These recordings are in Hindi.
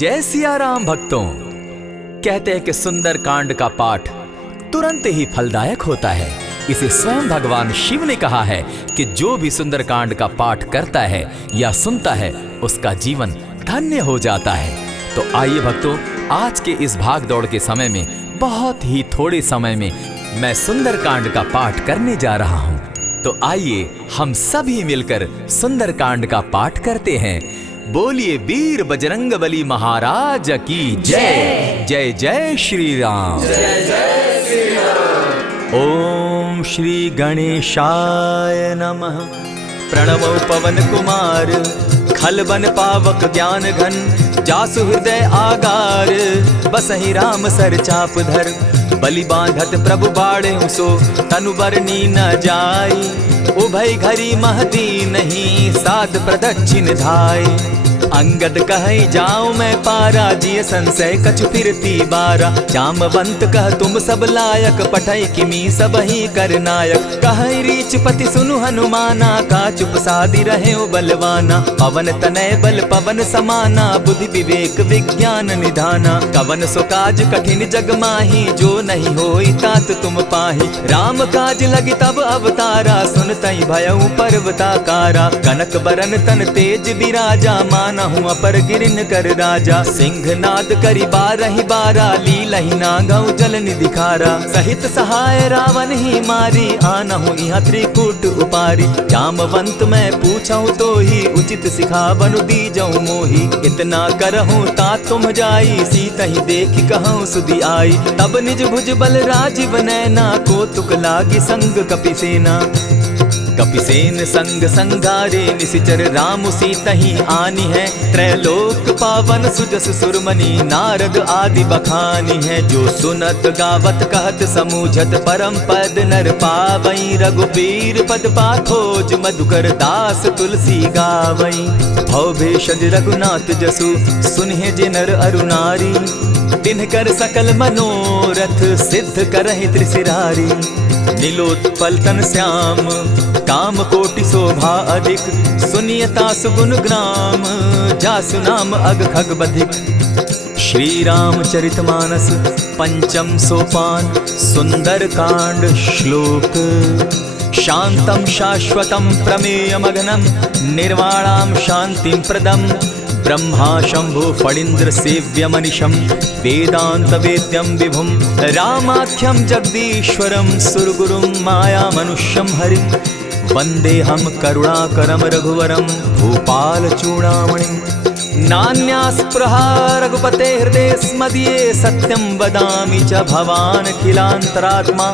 जय सिया राम भक्तों। कहते हैं कि सुंदर कांड का पाठ तुरंत ही फलदायक होता है। इसे स्वयं भगवान शिव ने कहा है कि जो भी सुंदर कांड का पाठ करता है या सुनता है उसका जीवन धन्य हो जाता है। तो आइए भक्तों, आज के इस भाग दौड़ के समय में बहुत ही थोड़े समय में मैं सुंदर कांड का पाठ करने जा रहा हूँ। तो आइए हम सभी मिलकर सुंदर कांड का पाठ करते हैं। बोलिए वीर बजरंगबली महाराज की जय। जय जय श्री राम। जय जय श्री राम। ओम श्री गणेशाय नमः। प्रणमो पवन कुमार खलबन पावक ज्ञान घन जासु हृदय आगार बसहि राम सर चाप धर बलि बांधत प्रभु बाड़े सो तनु बरनी न जाई उभय घरी महती नहीं साध प्रदक्षिण धाय अंगद कहे जाऊं मैं पारा जिय संशय कछु फिरती बारा जामवंत कह तुम सब लायक पठय किमी सब ही कर नायक कहे रीच पति सुनु हनुमाना का चुप सादी रहे बलवाना पवन तनय बल पवन समाना बुद्धि विवेक विज्ञान निधाना कवन सो काज कठिन जग माही जो नहीं होई तात तुम पाही राम काज लगी तब अवतारा सुनतई भयउ पर्वताकारा कनक बरन तन तेज बिराजा माना हूँ अपर गिरिन कर राजा सिंह नाद करी बारहि बारा लीलहि नागौ जल निधिखारा सहित सहाय रावण ही मारी आना हूँ यहाँ त्रिकूट उपारी जामवंत मैं पूछऊँ तो ही उचित सिखावनु दी जाऊँ मोही इतना करहूँ ता तुम जाई सीता ही देखी कहूँ सुधी आई तब निज भुज बल राजीव नैना को तुक लागी संग कपिसेना कपिसेन संग संगारे निसिचर राम सीता ही आनी है त्रैलोक पावन सुजस सुरमनी नारद आदि बखानी है जो सुनत गावत कहत समूझत परम पद नर पावई रघुबीर पद पाखोज मधुकर दास तुलसी गावई भव भेषज रघुनाथ जसु सुनहि जे नर अरुनारी तिनकर सकल मनोरथ सिद्ध करहि त्रिशिरारी नीलोत्पल तन श्याम काम कोटि शोभा अधिक सुनियता सुगुण ग्राम जासु नाम अग खग बधिक। श्री रामचरितमानस पंचम सोपान सुंदर कांड श्लोक शांतम शाश्वतम प्रमेयमघनम निर्वाणाम शांतिं प्रदम ब्रह्मा शंभु फणीन्द्र सेव्य मनीषम वेदांत वेद्यम विभुम रामाख्यम जगदीश्वरम सुरगुरुम माया मनुष्यम हरिम वंदे हम करुणाकरम रघुवरम भूपाल चूड़ामणिम नान्यास्पृहा रघुपते हृदय स्मदीये सत्यं वदामि च भवान् खिलान्तरात्मा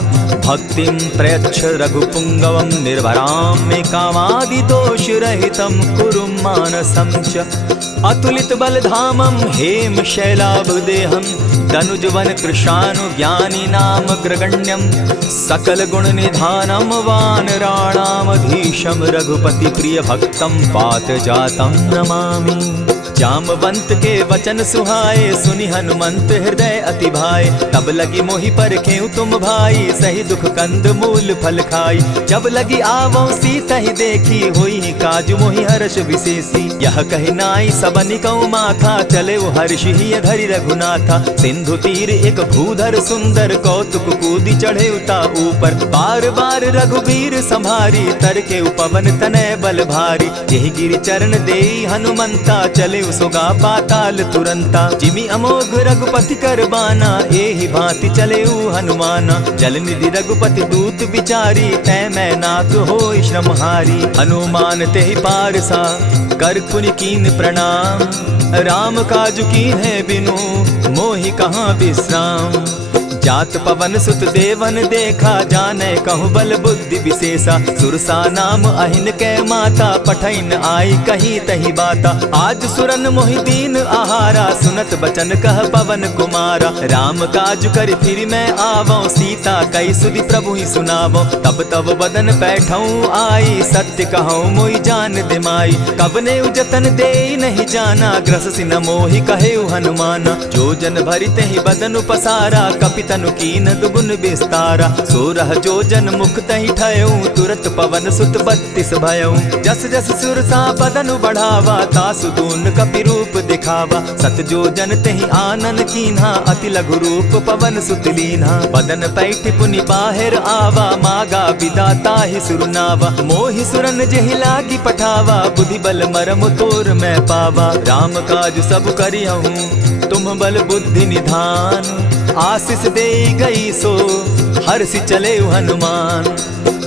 भक्तिं प्रयच्छ रघुपुंगवं निर्भरां मे कामादिदोषरहितं कुरु मानसं च अतुलित बलधामं हेम शैलाभदेहं तनुजवन कृशानु ज्ञानी नाम ग्रगण्यं सकल गुण निधानं वानराणामधीशं रघुपति प्रिय भक्तं पात जातं नमामि। जामवंत के वचन सुहाए सुनि हनुमंत हृदय अति भाए तब लगी मोहि परखेउ तुम भाई सही दुख कंद मूल फल खाई जब लगी आवो सीता ही देखी होई काज मोहि हर्ष विशेषी यह कहि नाई सबनि कौ माथा चले वो हर्ष ही धरि रघुनाथा सिंधु तीर एक भूधर सुंदर कौतुक कूदी चढ़े उता ऊपर बार बार रघुबीर संभारी तर के उपवन तनय बल भारी यही गिरि चरण देई हनुमंता चले सुगा पाताल तुरंता जिमि अमोघ रघुपति कर बाना एहि भांति चले हनुमाना जल निधि रघुपति दूत विचारी तै मैं नाथ होई श्रमहारी हनुमान तेहि पारसा कर पुनि कीन प्रणाम राम काज कीन है बिनु मोहि कहाँ विश्राम जात पवन सुत देवन देखा जाने कहु बल बुद्धि विशेषा सुरसा नाम अहिन कै माता पठैन आई कही तही बाता आज सुरन मोहि दीन आहारा सुनत बचन कह पवन कुमारा राम काज कर फिर मैं आवो सीता कई सुधि प्रभु ही सुनावो तब तब बदन बैठऊं आई सत्य कहूँ मोहि जान दिमाई कबने उजतन दे नहीं जाना ग्रस सिन मोहि कहे हनुमाना जो जन भरित ही बदन पसारा कपित तनु कीन दुगुन विस्तारा। 16 जोजन मुख तहि ठयऊ, तुरत पवन सुत 32 भयऊ। जस जस सुर सा बदनु बढ़ावा, तासु दून कपि रूप दिखावा। 7 जोजन तेहि आनन कीन्हा, अति लघु रूप पवन सुत लीन्हा। बदन पैठ पुनि बाहिर आवा, मागा विदा ताहि सुरनावा। मोहि सुरन जेहि लागी पठावा, बुद्धि बल मरम तोर मैं पावा। राम काज सब करिहूँ तुम बल बुद्धि निधान, आशीष दे गई सो हर्षि चले हनुमान।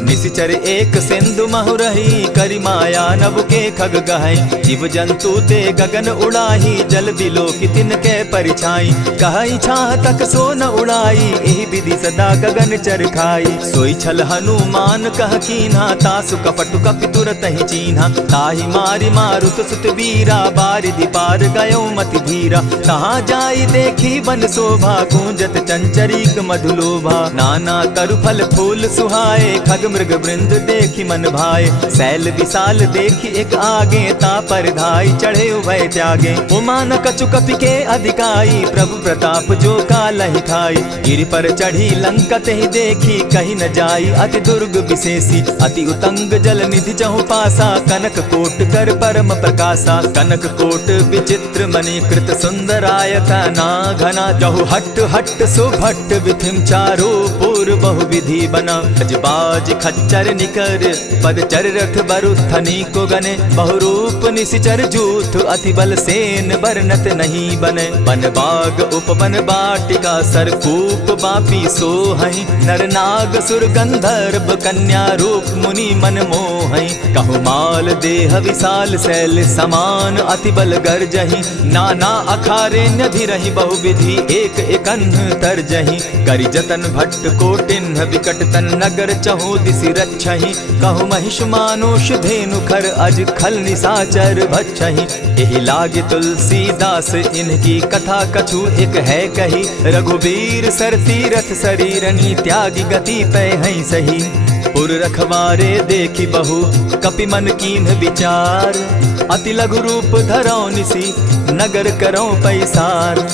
निशिचर एक सिंधु महु रही, करि माया नभ के खग गहई। जीव जंतु ते गगन उड़ाही, जल बिलो की तिनके परिछाई। कहई छाह तक सो न उड़ाई, एहि विधि सदा गगन चर खाई। सोई छल हनुमान कह कीन्हा, तासु कपटु कपि तुरत ही चीन्हा। ताहि मारि मारुत सुत वीरा, बारिधि पार गयो मति धीरा। कहाँ जाई देखी वन शोभा, गूंजत चंचरीक मधुलोभा। नाना तरु फल फूल सुहाए, खग मृग वृंद देखी मन भाए। शैल विशाल देखी एक आगे, ता पर धाई चढ़े उभय त्यागे। उमान कछु कपि के अधिकाई, प्रभु प्रताप जो कालहि खाई। गिरि पर चढ़ी लंका तेहि देखी, कहीं न जाई अति दुर्ग विशेषी। अति उतंग जल निधि चहु पासा, कनक कोट कर परम प्रकाशा। कनक कोट विचित्र मणि कृत सुंदरायत ना घना। जहु हट हट सुभट विधिम चारो पूर्व बहु विधि बना। बाज खच्चर निकर पदचर रथ बरुथनी को गने। बहुरूप निशिचर जूथ अति बल सेन बरनत नहीं बने। वन बाग उपवन बाटिका सरकूप बापी सोहई। नर नाग सुर गंधर्व कन्या रूप मुनि मन मोहई। कहु माल देह विशाल शैल समान, अति बल गर्जही। नाना अखारे न्यधिरहि बहुविधि, एक एकन्ह तरजही। करि जतन भट्ट कोटिन्ह विकट तन नगर चहु दिसि रक्षहि। कहु महिष मानुष धेनु खर, अज खल निशाचर भक्षहि। एहि लागे तुलसीदास इनकी कथा, कछु एक है कही। रघुबीर सर तीरथ शरीरनी, त्यागी गति पै हई सही। पुर रखवारे देखी बहु कपि मन कीन्ह विचार। अति लघु रूप धरौ निसी, नगर करौ पैसार।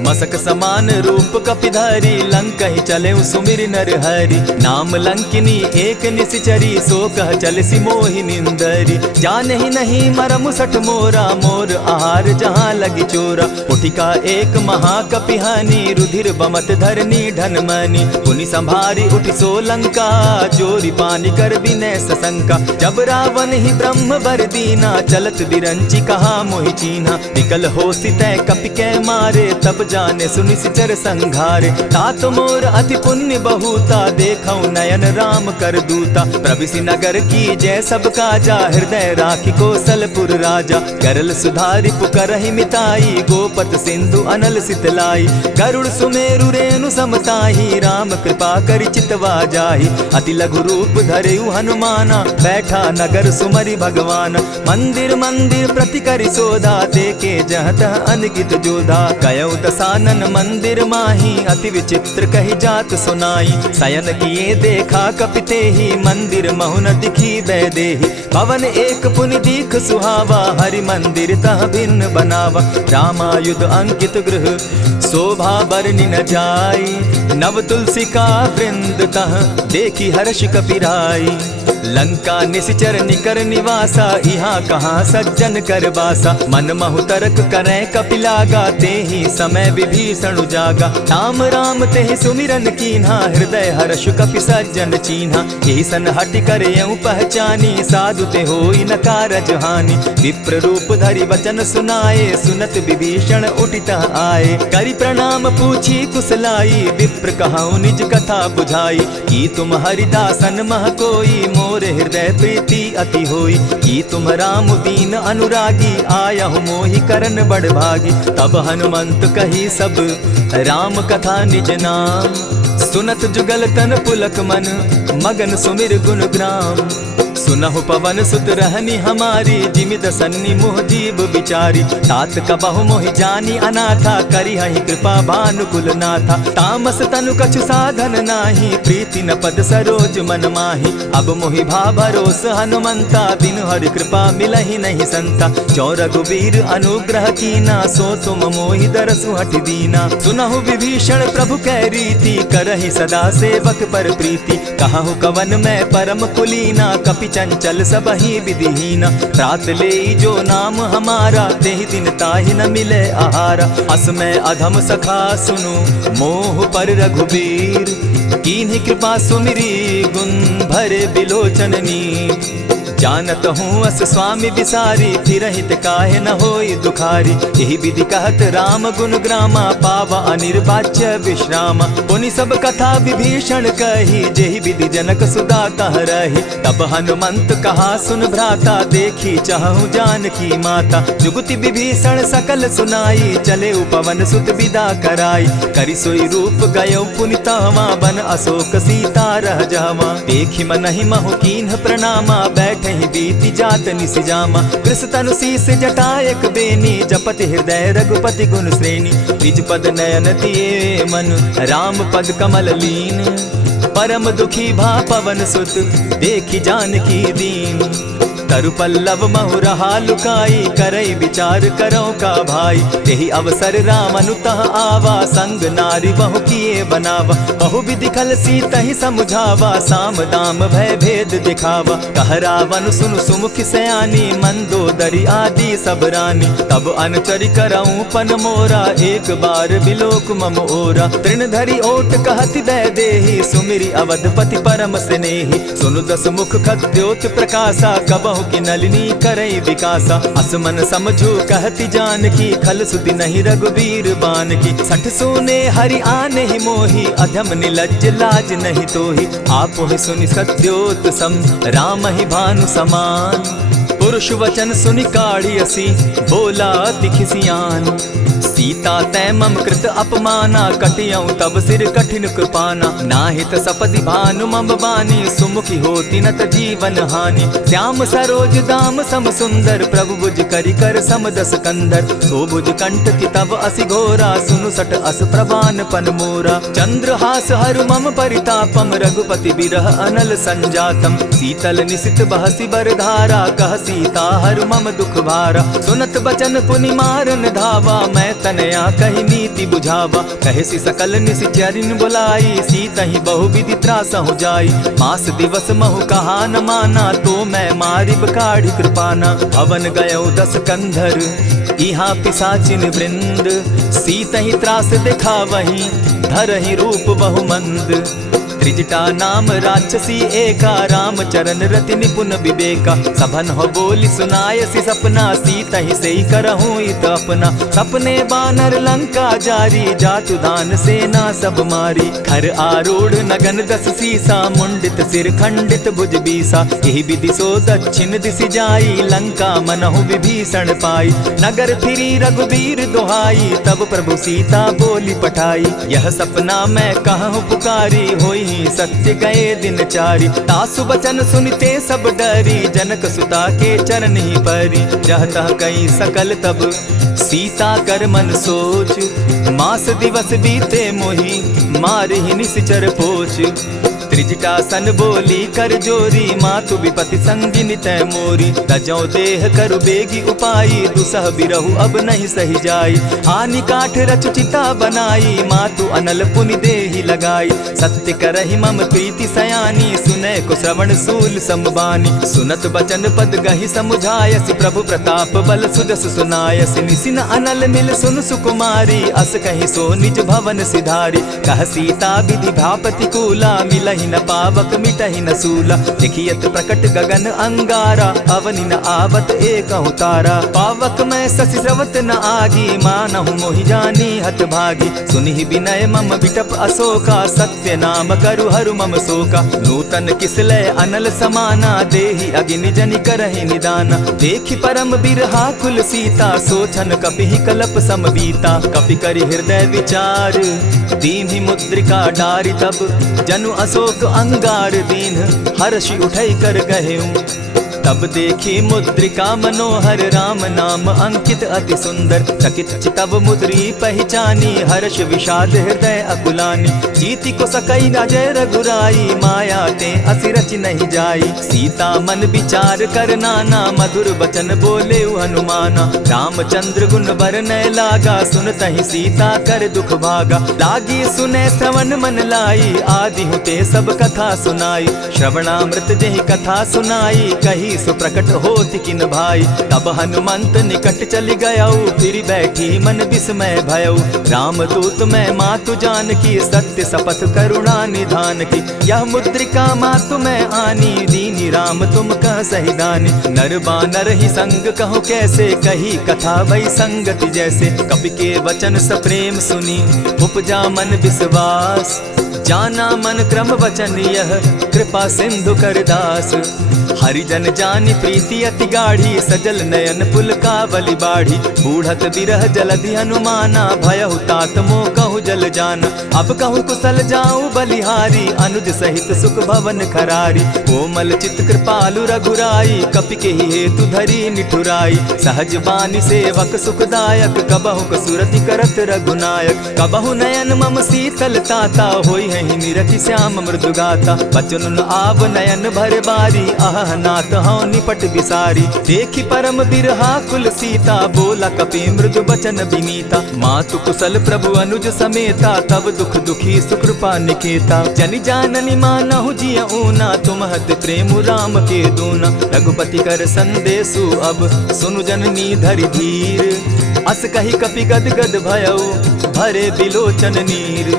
मसक समान रूप कपिधारी, लंकहि चले सुमिर नर हरि। नाम लंकिनी एक निशिचरी, सो कह चल सी मोहि निंदरी। जानहि नहीं मरम सठ मोरा, मोर आहार जहाँ लगी चोरा। उठिका एक महाकपिहानी, रुधिर बमत धरनी ढनमनी। पुनि संभारी उठि सो लंका, चोरी पानी कर विनय सशंका। जब रावण ही ब्रह्म बर दीना, चलत बिरंची कहा मोहि चीन्हा। निकल होसी तय कपि के मारे, तब जाने सुनिशिचर संघारे। तात मोर अति पुण्य बहुता, देखौ नयन राम कर दूता। प्रविशि नगर की जय सब काजा, हृदय राखी कौशलपुर राजा। करल सुधारि पुकरहि मिताई, गोपत सिंधु अनल सितलाई। गरुड़ सुमेरु रेणु समताही, राम कृपा करि चितवा जाहि। अति लघु रूप धरेउ हनुमाना, बैठा नगर सुमरि भगवान। मंदिर मंदिर प्रति करि सोधा, देखे जहाँ तहाँ अनगित जोधा। कयौ दसानन मंदिर माही, अति विचित्र कही जात सुनाई। शयन किए देखा कपिते ही, मंदिर महु न दिखी वैदेही। भवन एक पुनि दीख सुहावा, हरि मंदिर तह भिन्न बनावा। रामायुध अंकित गृह शोभा बरनि न जाई। नव तुलसी का वृंद तह देखी हर्ष कपिराई। लंका निशिचर निकर निवासा, यहाँ कहाँ सज्जन कर बासा। मन महु तरक करे कपिलागा, तेहि समय विभीषण जागा। राम राम तेहि सुमिरन कीन्हा, हृदय हर्ष कपि सज्जन चीन्हा। एहि सन हटि कर यऊ पहचानी, साधु ते होई न कारज हानि। विप्र रूप धरि वचन सुनाए, सुनत विभीषण उठित आए। करि प्रणाम पूछी कुशलाई, विप्र कहऊ निज कथा बुझाई। की तुम हरिदासन मह कोई, मोर हृदय प्रीति अति होई। की तुम राम दीन अनुरागी, आयहु मोहि करन बड़ भागी। तब हनुमंत कही सब राम कथा निज नाम, सुनत जुगल तन पुलक मन, मगन सुमिर गुण ग्राम। सुनहु पवन सुत रहनी हमारी, जिमित सन्नी मुह जीव बिचारी। तात कबहु मोहि जानी अनाथा, करी हहि कृपा भानुकुल नाथा। तामस तनु कछु साधन नाही, प्रीति न पद सरोज मन माही। अब मोहि भा भरोस हनुमंता, बिनु हरि कृपा मिलहि नहीं संता। जो रघुबीर अनुग्रह कीना, सो तुम मोहि दरसु हठि दीना। सुनहु विभीषण प्रभु कै रीति, करहि सदा सेवक पर प्रीति। कहु कवन मैं परम कुलीना, कपि चंचल सबहि विधिहीना। त्रात लेई जो नाम हमारा, तेहि दिन ताहि न मिले आहारा। अस मैं अधम सखा सुनु, मोह पर रघुबीर। कीन्हि कृपा सुमिरी, गुण भरे बिलोचन नीर। जानत हूँ अस स्वामी बिसारी, फिरहित काहे न होई दुखारी। यही विधि कहत राम गुण ग्रामा, पावा अनिर्वाच्य विश्रामा। पुनि सब कथा विभीषण कही, जेहि विधि जनक सुदा कह रही। तब हनुमंत कहा सुन भ्राता, देखी चाहूँ जानकी माता। जुगति विभीषण सकल सुनाई, चले पवन सुत विदा कराई। करि सोई रूप गयो पुनि तहवा, बन अशोक सीता रह जावा। देखि मनहि महु कीन्ह प्रणामा, बैठ ही बीती जात निसिजामा। कृष तनु शीस जटायक बेनी, जपति हृदय रघुपति गुण श्रेणी। निज पद नयन दिए मन, राम पद कमल लीन। परम दुखी भा पवन सुत, देखी जानकी दीन। तरु पल्लव महु रहा लुकाई, करई विचार करो का भाई। तेहि अवसर राम अनुतः आवा, संग नारी बहु किए बनावा। बहु विधि खल सीतहि समुझावा, साम दाम भय भेद दिखावा। कह रावण सुनु सुमुखि सयानी, मंदोदरी आदि सब रानी। तब अनुचरि करऊँ पन मोरा, एक बार बिलोक मम ओरा। तृण धरि ओट कहति दै देहि, सुमिरि अवधपति परम स्नेही। सुनु दस मुख खद्योत प्रकाशा, कबहु की नलिनी करई विकासा। असमन समझो कहति जानकी, खल सुधि नहीं रघुबीर बान की। सठ सोने हरि आने ही मोही, अधम निलज्ज लाज नहीं तोही। आप ही सुनि सत्योत सम, राम ही भानु समान। पुरुष वचन सुनि काढ़ी असी, बोला अति खिसियान। सीता तै मम कृत अपमाना, कटियऊँ तब सिर कठिन कृपाना। नाहित सपदि भानु मम बानी, सुमुखी होती नत जीवन हानि। श्याम सरोज दाम सम सुंदर, प्रभु भुज करि कर सम दस कंधर। सो भुज कंठ की तब असि घोरा, सुनु सट अस प्रवान पन मोरा। चंद्रहास हरु मम परितापम, रघुपति बिरह अनल संजातम। शीतल निशित बहसी बरधारा, कह सीता हरु मम दुख भारा। सुनत बचन पुनि मारन धावा, मैं तनया कही नीति बुझावा। कहे सी सकल निशिचरिन बुलाई, सीतहि बहु विधि त्रास हो जाई। मास दिवस महु कहा न माना, तो मैं मारिब काढ़ी कृपाना। भवन गयो दस कंधर, इहाँ पिशाचिन वृंद। सीतहि त्रास दिखावहि, धरहि रूप बहु मंद। त्रिजटा नाम राक्षसी एका, राम चरण रति निपुण विवेका। सभन हो बोली सुनायसी सपना, सीतहि सेई करहूँ इत अपना। सपने बानर लंका जारी, जातु दान सेना सब मारी। खर आरूढ़ नगन दस सीसा, मुंडित सिर खंडित भुज बीसा। यही विधि सो दक्षिण दिशि जाई, लंका मनहु विभीषण पाई। नगर फिरी रघुबीर दुहाई, तब प्रभु सीता बोली पठाई। यह सपना मैं कहूँ पुकारी, होई सत्य गए दिन चारी। तासु बचन सुनते सब डरी, जनक सुता के चरण ही परी। जहतः कई सकल तब सीता कर मन सोच, मास दिवस बीते मोही, मारहि निश्चर पोच। त्रिजटा सन बोली कर जोरी, मातु विपति संगिनी तै मोरी। तजौ देह करु बेगी उपाई, दुसह बिरहु अब नहीं सही जाई। आनि काठ रचु चिता बनाई, मातु अनल पुनि देहि लगाई। सत्य करहि मम प्रीति सयानी, सुनै को श्रवण सूल समबानी। सुनत बचन पद गहि समुझायसि, प्रभु प्रताप बल सुजस सुनायसि। निसिन अनल मिल सुन सुकुमारी, अस कहि सो निज भवन सिधारी। कह सीता विधि भापति कूला, मिलहि न पावक मिटहि न सूला। देखियत प्रकट गगन अंगारा, अवनि न आवत एकहु तारा। पावक मैं शशि स्रवत न आगी, मानहु मोहि जानी हत भागी। सुनिहि विनय मम बिटप अशोका, सत्य नाम करु हरु मम शोका। नूतन किसलय अनल समाना, देहि अगिनि जनि करहि निदाना। देखि परम बिरहा कुल सीता, सोचन कपिहि कलप सम बीता। कपि करि हृदय विचार, दीन्हि मुद्रिका डारि तब, जनु अशोक सुबक अंगार दीन हर्षि उठई कर गहेऊ। तब देखी मुद्रिका मनोहर राम नाम अंकित अति सुंदर। चकित चितव मुद्री पहचानी हर्ष विषाद हृदय अकुलानी। जीति को सकई न जय रघुराई माया ते असि रचि नहीं जाई। सीता मन विचार कर नाना मधुर बचन बोले हनुमाना। रामचंद्र गुण बरनय लागा सुनतहि सीता कर दुख भागा। लागी सुने श्रवण मन लाई आदि हुते सब कथा सुनाई। श्रवणामृत जेहि कथा सुनाई कही सुप्रकट होति किन भाई। तब हनुमंत निकट चली गयऊ फिर बैठी मन विस्मय भयऊ। रामदूत मैं मातु जानकी सत्य शपथ करुणा निधान की। यह मुद्रिका मातु मैं आनी दीनी राम तुम कह सही दानी। नर बानर ही संग कहो कैसे कही कथा वही संगति जैसे। कपि के वचन सप्रेम सुनी उपजा मन विश्वास। जाना मन क्रम वचन यह कृपा सिंधु कर दास। हरिजन जानी प्रीति अति गाढ़ी सजल नयन पुलकावली बाढ़ी। बूढ़त बिरह जलधि हनुमाना भयहु तात मोह कहु जल जाना। अब कहु कुशल जाऊं बलिहारी अनुज सहित सुख भवन खरारी। कोमल चित कृपालु रघुराई कपि के ही हेतु धरी निठुराई। सहज बानी सेवक सुखदायक कबहु कसुरति करत रघुनायक। कबहु नयन मम शीतल ताता होई है निरखि श्याम मृदु गाता। बचन आव नयन भर बारी आह नाथ हौ निपट बिसारी। देखी परम बिरहा कुल सीता बोला कपि मृदु बचन विनीता। मातु कुशल प्रभु अनुज समेता तब दुख दुखी सुकृपा निकेता। जनि जाननी मानहु जिय ऊना तुम हत प्रेम राम के दूना। रघुपति कर संदेशु अब सुनु जननी धरि धीर। अस कही कपि गद गद भयऊ भरे बिलोचन नीर।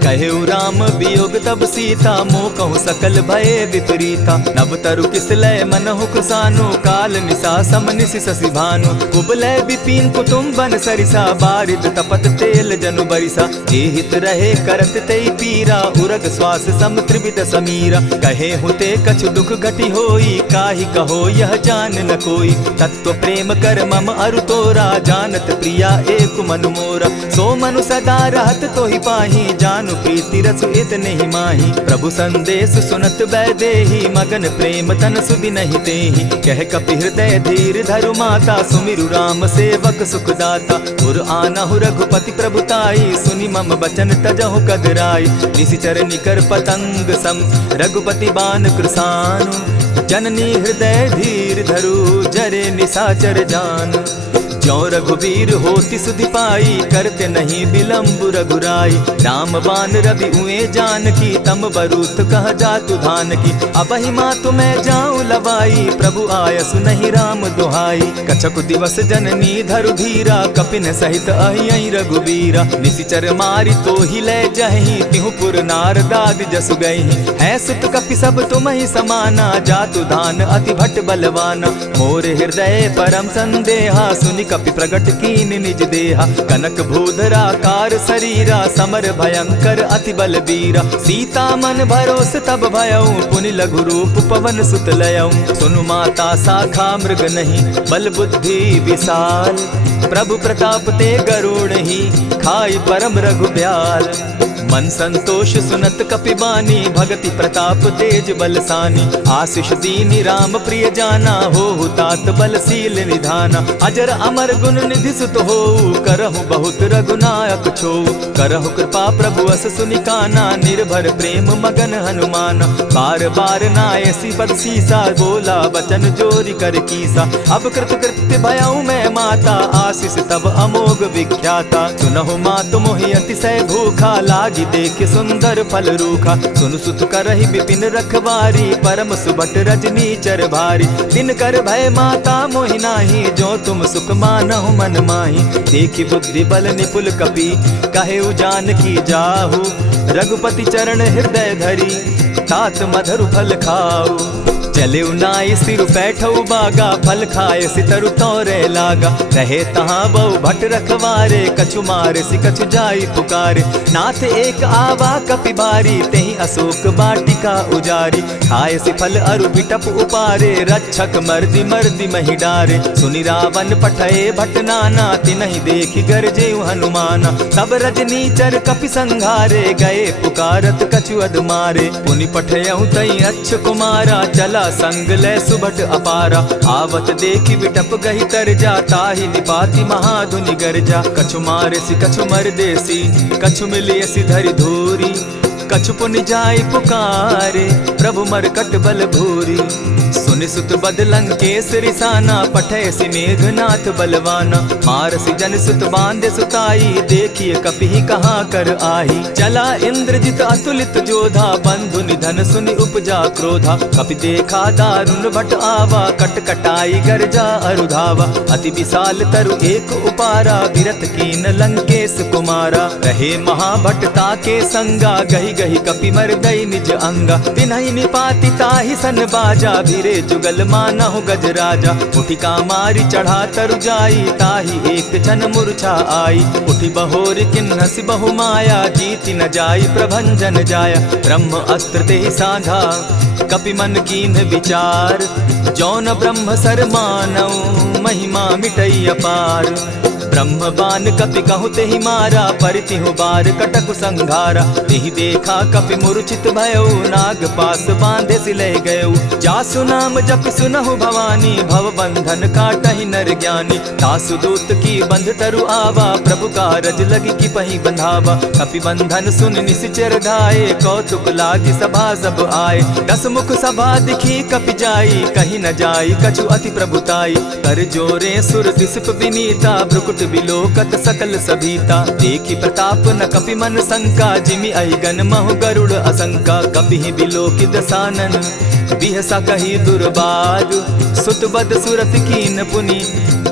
कहेउ राम वियोग तब सीता मोह कहु सकल भये विपरीता। नव तरु किसलय मनहु कुसानो काल निशा समनिशि शशि भानु। कुबलय विपिन कुटुम्बन सरिसा बारिद तपत तेल जनु बरिसा। जे हित रहे करत तेई पीरा उरग श्वास सम त्रिविध समीरा। कहे हुते कछु दुख घटी होई काहि कहो यह जान न कोई। तत्व प्रेम कर मम अरु तोरा जानत प्रिया एक मनु मोरा। सो मनु सदा रहत तोहि पाही जानु प्रीति रस इतने ही माही। प्रभु संदेश सुनत बैदेही मगन प्रेम तन सुधि नहीं तेहि। कह कपि हृदय धीर धरु माता सुमिरु राम सेवक सुखदाता। उर आनहु रघुपति प्रभुताई सुनि मम बचन तजहु कदराई। निशिचर निकर पतंग सम रघुपति बान कृसानु। जननी हृदय धीर धरु जरे निशाचर जान। ज्यों रघुवीर होति सुधि पाई करते नहीं विलम्ब रघुराई। राम बान रवि उए जानकी तम बरूत कह जातु धान की। अबहि मातु मैं जाऊं लवाई प्रभु आयसु नहीं राम दुहाई। कछक दिवस जननी धरु धीरा कपिन सहित अहियहि रघुबीरा। निशिचर मारी तो ही ले जहि तिहु पुर नार दाग जसु गई। है सुत कपि सब तुम ही समाना जातु धान अति भट बलवाना। मोर हृदय परम संदेहा सुनि कपि प्रगट कीन निज देहा। कनक भूधराकार शरीरा समर भयंकर अति बलबीरा। सीता मन भरोस तब भयऊ पुनि लघु रूप पवन सुत लयऊ। सुनु माता शाखा मृग नहीं बल बुद्धि विशाल। प्रभु प्रताप ते गरुड़ ही खाई परम रघुब्याल। मन संतोष सुनत कपि बानी भगति प्रताप तेज बलसानी। आशीष दीनी राम प्रिय जाना हो तात बलशील निधाना। अजर अमर गुण निधि सुत हो करहु बहुत रघुनायक छो। करहु कृपा प्रभु अस सुनिकाना निर्भर प्रेम मगन हनुमाना। बार बार नायसी पद सीसा बोला बचन जोरी कर कीसा। अब कृत कृत्य भयऊ मैं माता आशीष तब अमोघ विख्याता। सुनहु मातु मोहि अतिशय भूखा लागी देख सुंदर फल रूखा। सुन सुत करहि विपिन रखवारी परम सुबट रजनी चर भारी। दिन कर भय माता मोहि नाही जो तुम सुख मानहु मन माही। देखी बुद्धि बल निपुल कपि कहेउ जानकी जाहु। रघुपति चरण हृदय धरी तात मधुर फल खाऊ। चले नाई सिर बैठऊ बागा फल खाए सितरु तोरे लागा। रहे तहाँ बहु भट रखवारे कछु मारे सि कछु जाई पुकारे। नाथ एक आवा कपि बारी तेहि अशोक बाटिका उजारी। खाए से फल अरु बिटप उपारे, रक्षक मर्दि मर्दि मही डारे। सुनि रावण पठये भटनाना, तिनहि देखि गरजे हनुमाना। सब रजनीचर कपि संघारे, गए पुकारत कछु अध मारे। पुनि पठयहु तई अच्छ कुमारा, चला संग लै सुभट अपारा। आवत देखि बिटप गहि तरजा, ताहि निपाति महाधुनि गरजा। कछु मारेसि कछु मरदेसी, कछु मिलियसि धरि धूरी। कछु पुनि जाय पुकारे, प्रभु मरकट बल भूरी। सुनि सुत बद लंकेश रिसाना, पठयसि मेघनाथ बलवाना। मारसि जन सुत बांधे सुताई, देखिए कपि कहाँ कर आही। चला इंद्रजित अतुलित जोधा, बंधु निधन सुनि उपजा क्रोधा। कपि देखा दारुण भट आवा, कट कटाई गरजा अरुधावा। अति विशाल तरु एक उपारा, विरत कीन लंकेश कुमारा। रहे महाभट ताके संगा, गही गही कपि मरदई निज अंगा। तिन्हि निपाति ताहि सन बाजा, भिरे जुगल मानहु गजराजा। उठि कामारी चढ़ा तरु जाई, ताहि एक क्षण मूर्छा आई। उठि बहोर किन्हसि बहु माया, जीति न जाई प्रभंजन जाया। ब्रह्म अस्त्र तेहि साधा, कपि मन कीन्ह विचार। जौन ब्रह्म सर मानऊ, महिमा मिटई अपार। ब्रह्म बान कपि कहु तेहि मारा, परितिहु बार कटकु संघारा। तेहि देखा कपि मूर्छित भयउ, नाग पास बांधे सिले गयउ। जासु नाम जपि सुनहु भवानी, भव बंधन काटहि नर ज्ञानी। तासु दूत की बंध तरु आवा, प्रभु कारज लगी कि पहि बंधावा। कपि बंधन सुन निसिचर धाये, कौतुक लागी सभा सब आए। दस मुख सभा दिखी कपि जाई, कहीं न जाई कछु अति प्रभुताई। कर जोरे सुर दिसप विनीता, ब्रुकुट बिलोकत सकल सभीता। देखि प्रताप न कपि मन शंका, जिमि अहिगन महु गरुड़ असंका। कपि बिलोकि दसानन, बिहसा कही दुर्बाद। सुत बद सुरत कीन पुनि,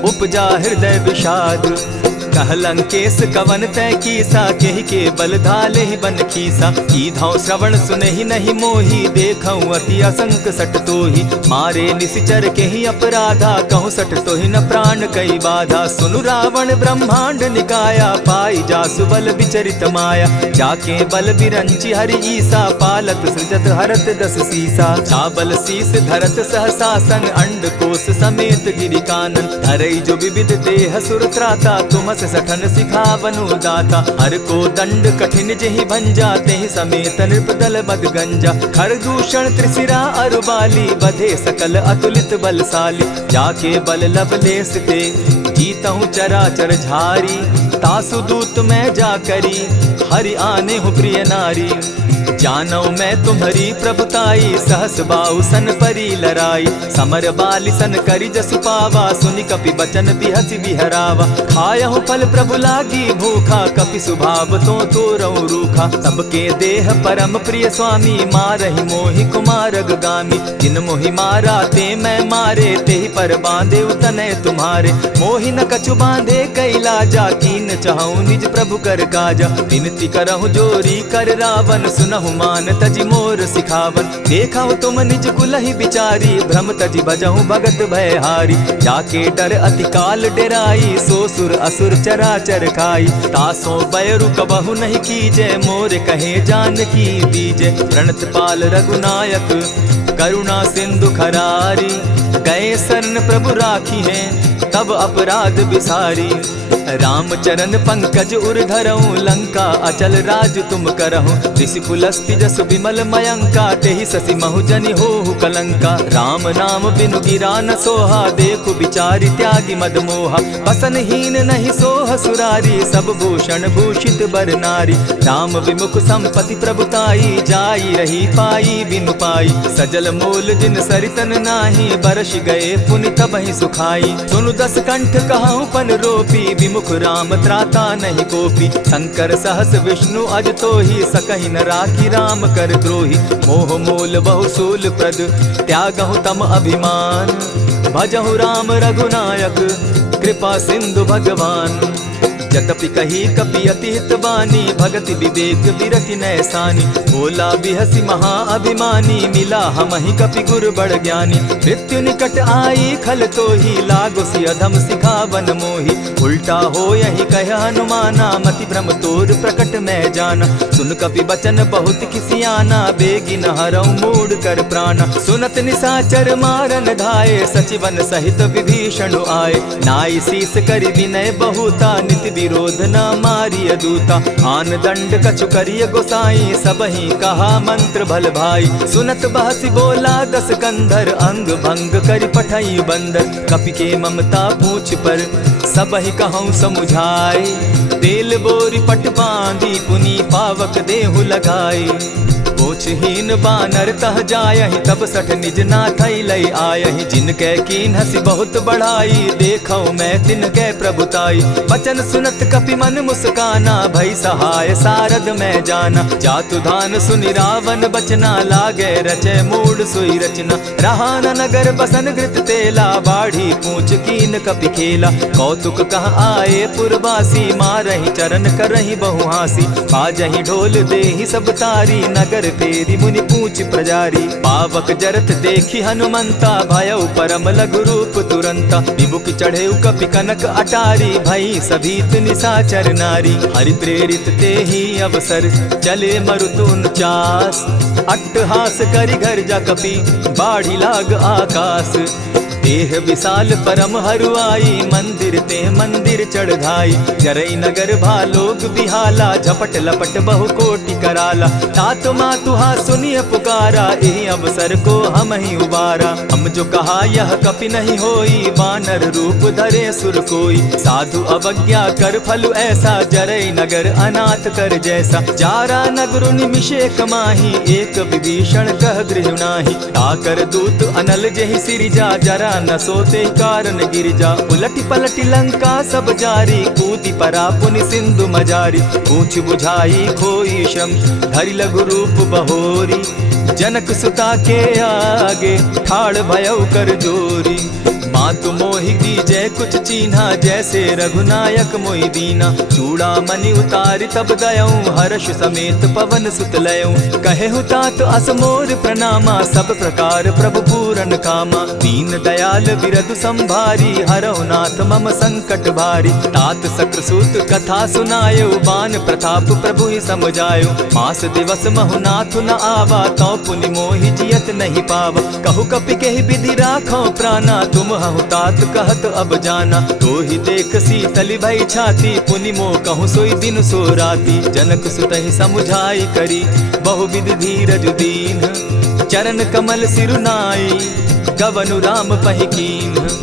उपजा हृदय विषाद। कह लंकेश कवन तय कीसा, केहि के बल धाले ही बन खीसा। कीधौ श्रवण सुनहि नहीं मोही, देखऊं अति असंक सट तोही। मारे निसिचर केहि अपराधा, कहूँ सट तोहि न प्राण कई बाधा। सुनु रावण ब्रह्मांड निकाया, पाई जासु बल विचरित माया। जाके बल बिरंचि हरि ईसा, पालत सृजत हरत दस सीसा। चाबल शीस धरत सहसासन, अंड कोश समेत गिरि कानन। धरई जो विविध देह सुर त्राता, तुमस सठन सिखावनु दाता। हर को दंड कठिन जेहि भंजा, तेहि समेत नृपदल बद गंजा। खर दूषण त्रिशिरा अरुबाली, बधे सकल अतुलित बलशाली। जाके बल लवलेस ते, जीतहु चराचर झारी। तासु दूत मैं जा करी, हरि आने हूँ प्रिय नारी। जानौ मैं तुम्हारी प्रभुताई, सहस बाहु सन परी लराई। समर बाली सन करी जसु पावा, सुनि कपि बचन बिहसि बिहरावा। खायहु फल प्रभु लागी भूखा, कपि सुभाव तो तोरऊ रूखा। सबके देह परम प्रिय स्वामी, मारहि मोहि कुमारग गामी। जिन मोहि मारा ते मैं मारे, तेहि पर बांधे उतने तुम्हारे। मोहि न कछु बांधे कैलाजा, कीन चाहूं निज प्रभु कर काजा। विनती करहु जोरी कर रावण, सुनहु मान तजि मोर सिखावन। देखा तुम निज कुलहि बिचारी, भ्रम तजि भजहु भगत भयहारी। जाके डर अति काल डेराई, सो सुर असुर चराचर खाई। तासो बैरु कबहु नहीं कीजे, मोर कहे जानकी दीजे। प्रणत पाल रघुनायक, करुणा सिंधु खरारी। गए शरण प्रभु राखी हैं, तब अपराध बिसारी। राम चरण पंकज उर धरऊं, लंका अचल राज तुम करहूं। ऋषि पुलस्ति जसु विमल मयंका, तेहि ससि महु जनि होहु कलंका। राम नाम बिनु गिरा न सोहा, देखु बिचारी त्यागी मद मोहा। बसनहीन नहीं सोह सुरारी, सब भूषण भूषित बर नारी। राम विमुख संपति प्रभुताई, जाई रही पाई बिनु पाई। सजल मोल जिन सरितन नाही, बरस गए पुनि तबहि सुखाई। सुनु दस कंठ कहूँ पन रोपी, विमुख राम त्राता नहीं कोपी। शंकर सहस विष्णु अज तो ही, सकहि न राखी राम कर द्रोही। मोह मोल बहुसूल प्रद, त्यागहु तम अभिमान। भजहु राम रघुनायक, कृपा सिंधु भगवान। यद्यपि कही कपि अति हितवानी, भगति विवेक विरति नैसानी। बोला बिहसी महा अभिमानी, मिला हमहि कपि गुर बड़ ज्ञानी। मृत्यु निकट आई खल तो ही, लागो सि अधम सिखावन मोही। उल्टा हो यही कह हनुमाना, मति भ्रम तोर प्रकट मैं जाना। सुन कपि बचन बहुत किसियाना, बेगिन हरऊ मूड कर प्राणा। सुनत निशाचर मारन धाये, सचिवन सहित विभीषण आए। नाई शीस करि विनय बहुता, नित विरोध न मारिय दूता। आन दंड कछु करिय गोसाई, सबहि कहा मंत्र भल भाई। सुनत बहसी बोला दस कंधर, अंग भंग करि पठई बंदर। कपि के ममता पूछ पर, सबहि कहूँ समुझाए। तेल बोरी पट बांधी, पुनि पावक देहु लगाई। पूछहीन बानर तह जायहि, तब सठ निज नाथई लई आयहि। जिनके कीन हसी बहुत बढ़ाई, देखौ मैं तिनके प्रभुताई। बचन सुनत कपि मन मुस्काना, भई सहाय सारद मैं जाना। जातु धान सुनि रावण बचना, लागे रचे मूड सोई रचना। रहा न नगर बसन घृत तेला, बाढ़ी पूछ कीन कपि खेला। कौतुक कह आए पुरवासी, मारहि चरण करहि बहुहासी। बाजहि ढोल देहि सब तारी, नगर तेरी मुनि पूछ प्रजारी। पावक जरत देखी हनुमंता, भयउ परम लघु रूप तुरंता। विमुख चढ़ेउ कपि कनक अटारी, भई सभीत निशाचर नारी। हरि प्रेरित ते ही अवसर, चले मरुतु 49। अट्टहास करि घर जा कपि, बाढ़ी लाग आकाश। देह विशाल परम हरुआई, मंदिर ते मंदिर चढ़ाई। जरई नगर भालोग बिहाला, झपट लपट बहु कोटि कराला। तात मातुहा सुनिय पुकारा, यही अवसर को हम ही उबारा। हम जो कहा यह कपि नहीं होई, बानर रूप धरे सुर कोई। साधु अवज्ञा कर फल ऐसा, जरई नगर अनाथ कर जैसा। जारा नगर निमिषे कमाही, एक विभीषण कह गृह नाही। ताकर दूत अनल जहि सिरिजा, जरा न सोते कारण गिरिजा। उलटी पलटी लंका सब जारी, कूदी परा पुनि सिंधु मजारी। पूछ बुझाई खोई श्रम, धरि लघु रूप बहोरी। जनक सुता के आगे, ठाड़ भयउ कर जोरी। मातु मोहि दीजै कुछ चीन्हा, जैसे रघुनायक मोहि दीना। चूड़ा मणि उतारि तब दयऊं, हर्ष समेत पवन सुत लयऊं। कहेहु तात असमोर प्रणामा, सब प्रकार प्रभु पूरन कामा। दीन दयाल बिरदु संभारी, हरौ नाथ मम संकट भारी। तात सक्रसूत कथा सुनायो, बान प्रताप प्रभु ही समझायो। मास दिवस महु नाथ न आवा, तौ पुनि मोहि जियत नहीं पावा। कहु कपि केहि विधि राखो प्राणा, तुम हूँ तात कहत अब जाना। तो ही देख शीतल भई छाती, पुनि मो कहूँ सोई दिन सो राती। जनक सुतहि समुझाई करी, बहुविधि धीरज दीन। चरण कमल सिरुनाई, गवनु राम पहि कीन्ह।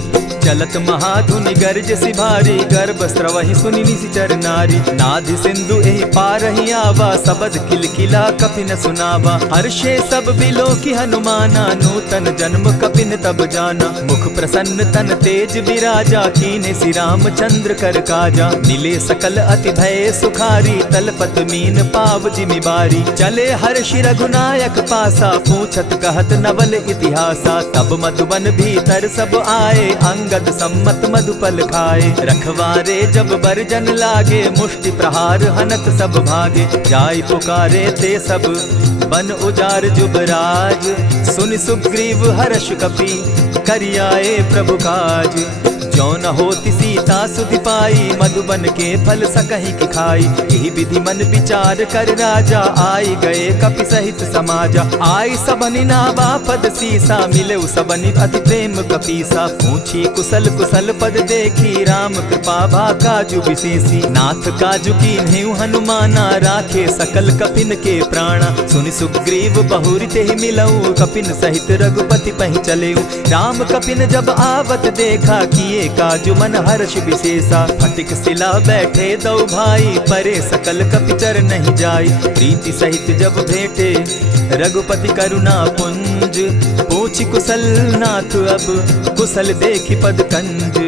चलत महाधुनि गर्ज सिभारी, गर्भ स्रवहि सुनि निशिचर नारी। नाधि सिंधु एहि पारहि आवा, सबद किलकिला कपि न सुनावा। हर्षे सब बिलोकि हनुमाना, नूतन जन्म कपि न तब जाना। मुख प्रसन्न तन तेज विराजा, कीन्हे श्री रामचंद्र कर काजा। मिले सकल अति भय सुखारी, तलपत मीन पाव जिमि बारी। चले हर्षि रघुनायक पासा, पूछत कहत नवल इतिहासा। तब मधुबन भीतर सब आए, अंग सम्मत मधुपल खाए। रखवारे जब बरजन लागे, मुष्टि प्रहार हनत सब भागे। जाय पुकारे ते सब, बन उजार जुबराज। सुनि सुग्रीव हर्ष कपि, करियाए प्रभु काज। जो न होती सीता सुधि पाई, मधुबन के फल सकहि की खाई। यही विधि मन विचार कर राजा, आई गए कपि सहित समाजा। आई सबनि नावा पद सीसा, मिले सबनि अति प्रेम कपीसा। पूछी कुशल कुशल पद देखी, राम कृपा भा काजु विशेषी। नाथ काजु कीन्हेउ हनुमाना, राखे सकल कपिन के प्राणा। सुनि सुग्रीव बहुरि तेहि मिलऊ, कपिन सहित रघुपति पहि चलेऊ। राम कपिन जब आवत देखा, किए काजु मन हर्ष विशेषा। फटिक सिला बैठे दो भाई, परे सकल कपिचर नहीं जाई। प्रीति सहित जब भेटे, रघुपति करुणा पुंज। पूछि कुशल नाथ अब, कुशल देखि पद कंज।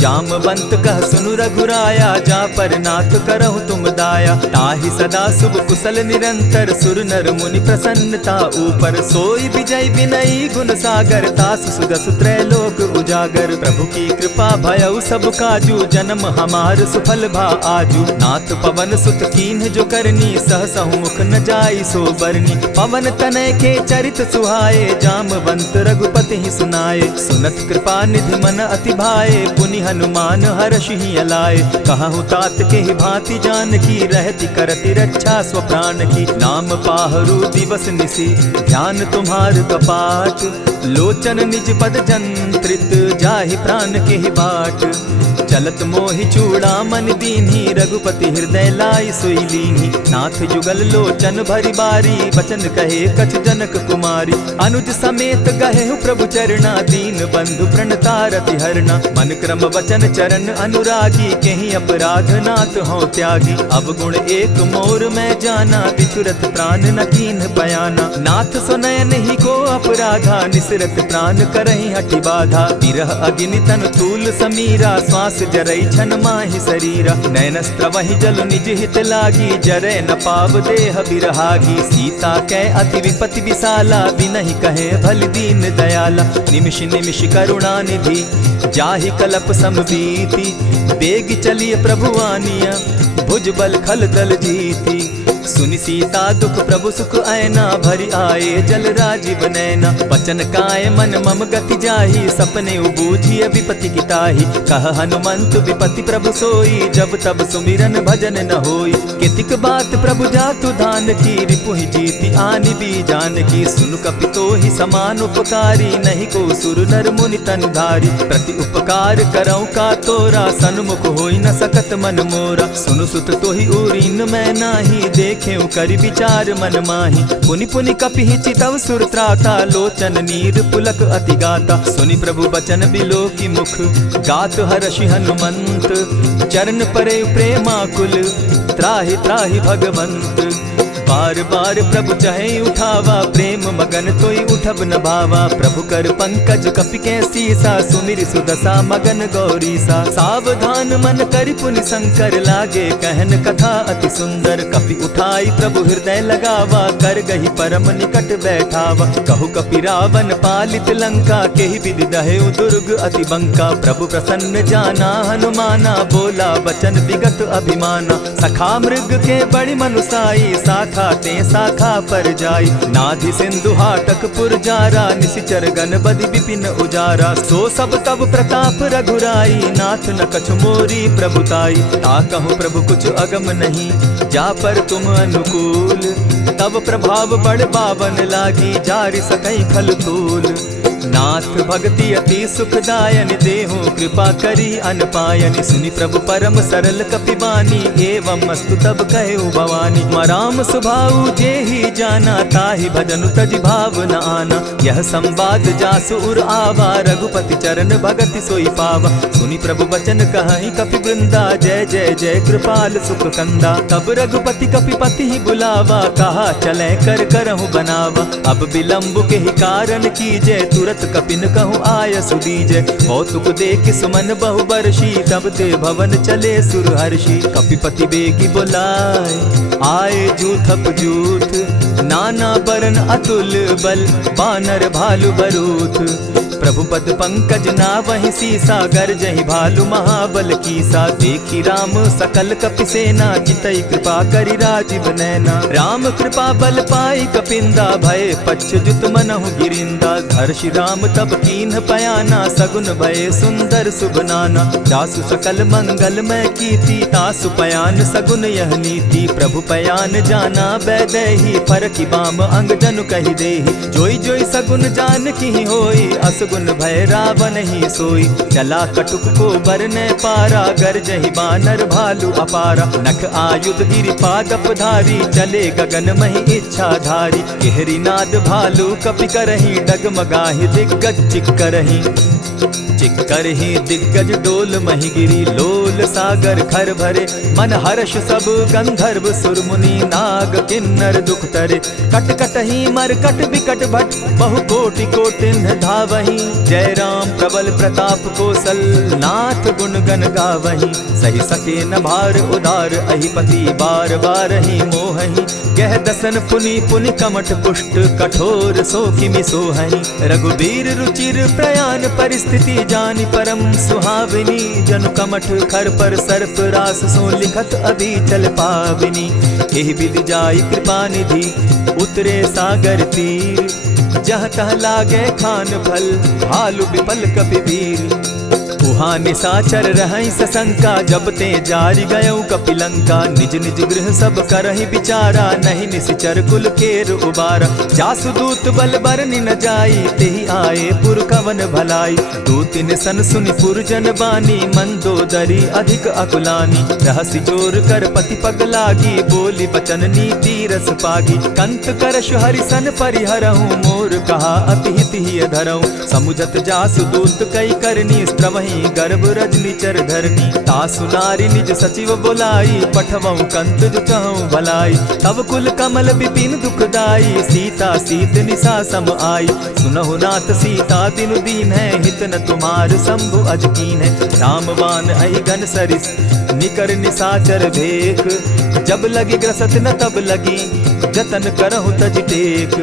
जामवंत कह सुनु रघुराया, जा पर नाथ करहु तुम दाया। ताहि सदा शुभ कुशल निरंतर, सुर नर मुनि प्रसन्नता ऊपर। सोई विजय विनयी गुण सागर, तास सुदस त्रैलोक उजागर। प्रभु की कृपा भयउ सब काजू, जन्म हमार सुफल भा आजू। नाथ पवन सुत कीन्ह जो करनी, सहसहु मुख न जाई सो बरनी। पवन तनय के चरित सुहाए, जामवंत रघुपति ही सुनाए। सुनत कृपा निधि मन अति भाए, पुनि हनुमान हर्षि अलाए। कहु तात के ही भांति जानकी, रहति करति रक्षा स्वप्राण की। नाम पाहरु दिवस निसी, ध्यान तुम्हार कपाट। लोचन निज पद जंत्रित, जाहि प्राण के ही बाट। चलत मोहि चूड़ामन दीन्ही, रघुपति हृदय लाई सोई लीन्ही। नाथ जुगल लोचन भरी बारी, बचन कहे कछ जनक कुमारी। अनुज समेत गहे प्रभु चरणा, दीन बंधु प्रणतारति हरना। मन क्रम वचन चरण अनुरागी, कहीं अपराध नाथ हो त्यागी। अब गुण एक मोर में जाना, बिचुरत प्राण न कीन्ह बयाना। नाथ सुनयन ही को अपराधा, निसरत प्राण करहि हठि बाधा। विरह अग्नि तन तूल समीरा, श्वास जरई छन माहि शरीरा। नयनस्त्रवहि जल निज हित लागी, जरै न पाव देह बिरहागी। सीता कै अति विपति विशाला, बिनहि कहे भल दीन दयाला। निमिष निमिष करुणा निधि, जाहि कलप समबीति। बेग चलिए प्रभु आनिया, भुज बल खल दल जीती। सुनि सीता दुख प्रभु सुख ऐना, भरि आए जल राजीव नैना। वचन काय मन मम गति जाहि, सपने बूझिय विपति की ताहि। कह हनुमंत विपति प्रभु सोई, जब तब सुमिरन भजन न होई। कितिक बात प्रभु जातु धान की, रिपुहि जीति आनि भी जान की। सुनु कपितो ही समान उपकारी, नहीं को सुर नर मुनि तन धारी। प्रति उपकार करौ का तोरा, सन्मुख होई न सकत मन मोरा। सुनु सुत तोहि उरीन मैं नाही, देखें करि विचार मन माही। पुनि पुनि कपिहि चितव सुर त्राता, लोचन नीर पुलक अति गाता। सुनि प्रभु बचन बिलो की मुख, गात हर्षि हनुमंत। चरण परे प्रेमाकुल, त्राहि त्राहि भगवंत। बार बार प्रभु चहे उठावा, प्रेम मगन तोई उठब न भावा। प्रभु कर पंकज कपि के सीसा, सुमिर सुदशा मगन गौरीसा। सावधान मन करि पुनि शंकर, लागे कहन कथा अति सुंदर। कपि उठाई प्रभु हृदय लगावा, कर गही परम निकट बैठावा। कहु कपि रावण पालित लंका, केहि विधि दहेउ दुर्ग अति बंका। प्रभु प्रसन्न जाना हनुमाना, बोला बचन विगत अभिमाना। सखा मृग के बड़ी मनुसाई, साखा ते शाखा पर जाई। नाधि सिंधु हाटक पुर जारा, निशिचर गण बदि विपिन उजारा। सो सब तब प्रताप रघुराई, नाथ न कछु मोरी प्रभुताई। ताकहु प्रभु कुछ अगम नहीं, जा पर तुम अनुकूल। तब प्रभाव बड़ बावन लागी, जारि सकई खल तूल। नाथ भक्ति अति सुखदायन, देहु कृपा करी अनपायनि। सुनि प्रभु परम सरल कपिबानी, एवं मस्तु तब कहु भवानी। मराम सुभाऊ जेहि जाना, ताहि भजनु तजि भाव न आना। यह संवाद जासु उर आवा, रघुपति चरण भगति सोई पावा। सुनि प्रभु बचन कहहि कपि वृंदा, जय जय जय कृपाल सुख कंदा। तब रघुपति कपिपति ही बुलावा, कहा चले कर करहु बनावा। अब विलंब के ही कारण कीजय, तुरत कपिन कहूँ आय सुदीजय। कौतुक देख सुमन बहु बरसी, तब ते भवन चले सुर हर्षि। कपिपति बेगी बुलाए, आए जूथप जूथ। नाना बरन अतुल बल, बानर भालु बरूथ। प्रभु पद पंकज नावहि सीसा, गर्जहि भालु महाबल कीसा। देखी राम सकल कपिसेना, चितई कृपा करि राजीव नैना। राम कृपा बल पाई कपिंदा, भय पच्युत मनहु गिरिंदा। हर्षि राम तब कीन्ह पयाना, सगुन भय सुंदर शुभ नाना। जासु सकल मंगल में कीर्ति, तासु पयान सगुन यह नीति। प्रभु पयान जाना बैदेही, फरकि बाम अंग जनु कहि देहि। जोई जोई सगुन जान की होई, असगुन भय रावण ही सोई। चला कटुक को बरने पारा, गर्जहि बानर भालु अपारा। नख आयुध गिरि पादप धारी, चले गगन महि इच्छा धारी। केहरी नाद भालु कपि करहि, डगमगाहि दिग्गज चिक्करहि। चिक्कर ही दिग्गज डोल मही गिरी, लोल सागर खर भरे, मन हर्ष सब गंधर्व सुर मुनि, नाग किन्नर दुख तरे। कट कट ही मरकट बिकट भट, बहु कोटि कोटिन धावही, जय राम प्रबल प्रताप कौशल, नाथ गुण गण गावही। सही सके न भार उदार अहिपति, बार बार ही मोहही, कह दसन पुनि पुनि कमठ पुष्ट, कठोर सो किमि सोहहि। रघुबीर रुचिर प्रयाण परिस्थिति, जानि परम सुहाविनी, जनु कमठ खर पर सर्प रास, सो लिखत अभी चल पाविनी। एहि विधि जाई कृपा निधि, उतरे सागर तीर, जहाँ तह लागे खान फल, भालु विपल कपिवीर। उहाँ निशाचर रहै सशंका, जब ते जारि गयौ कपिलंका, निज निज गृह सब करहि विचारा, नहीं निशिचर कुल केर उबारा। जासु दूत बल बरनि न जाई, तेहि आए पुर कवन भलाई। दूतिन सन सुनि पुरजन बानी, मंदोदरी अधिक अकुलानी। रहसि जोर कर पति पग लागी, बोली बचन नीति रस पागी। कंत करश हरिसन परिहरहु, मोर कहा अति हित ही धरहु। समुझत जासु दूत कई करनी, स्त्रवहि गर्भ रजनी चर धरनी। तासु नारी निज सचिव बोलाई, पठवऊ कंत जो चहु भलाई। तब कुल कमल विपिन दुखदाई, सीता सीत निशा सम आई। सुनहु नाथ सीता बिनु दीन है, हित न तुम्हार शंभु अजकीन है। रामबान अहिगन सरिस, निकर निशाचर भेक, जब लगी ग्रसत न तब लगी, जतन करहु तज टेक।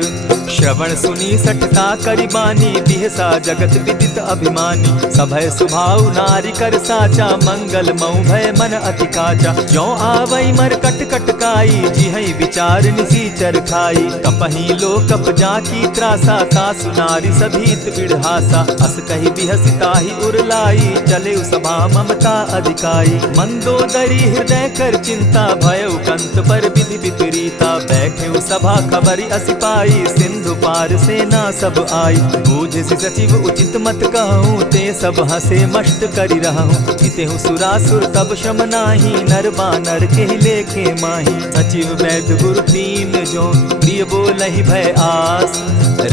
श्रवण सुनी सठता करिबानी, बिहसा जगत विदित अभिमानी। सभय सुभाव नारी कर साचा, मंगल मऊ भय मन अति काचा। जो आवई मर कट कट काई, जिहई विचार निसीचर खाई। कपही लो कप जाकी त्रासा, तासु नारी सभीत बिढ़ासा। अस कही बिहसिता ही उरलाई, चले सभा ममता अधिकाई। मंदोदरी हृदय कर चिंता, भय कंत पर विधि विपरीता। बैठे सभा खबरी असिपाई, सिंधु पार सेना सब आई। बूझि सचिव उचित मत कहूँ, ते सब हसे मष्ट करि रहूँ। हितेहु सुरासुर तब श्रम नाही, नर बानर के लेखे माही। सचिव वैद्य गुरु तीन जो, प्रिय बोलहि भय आस।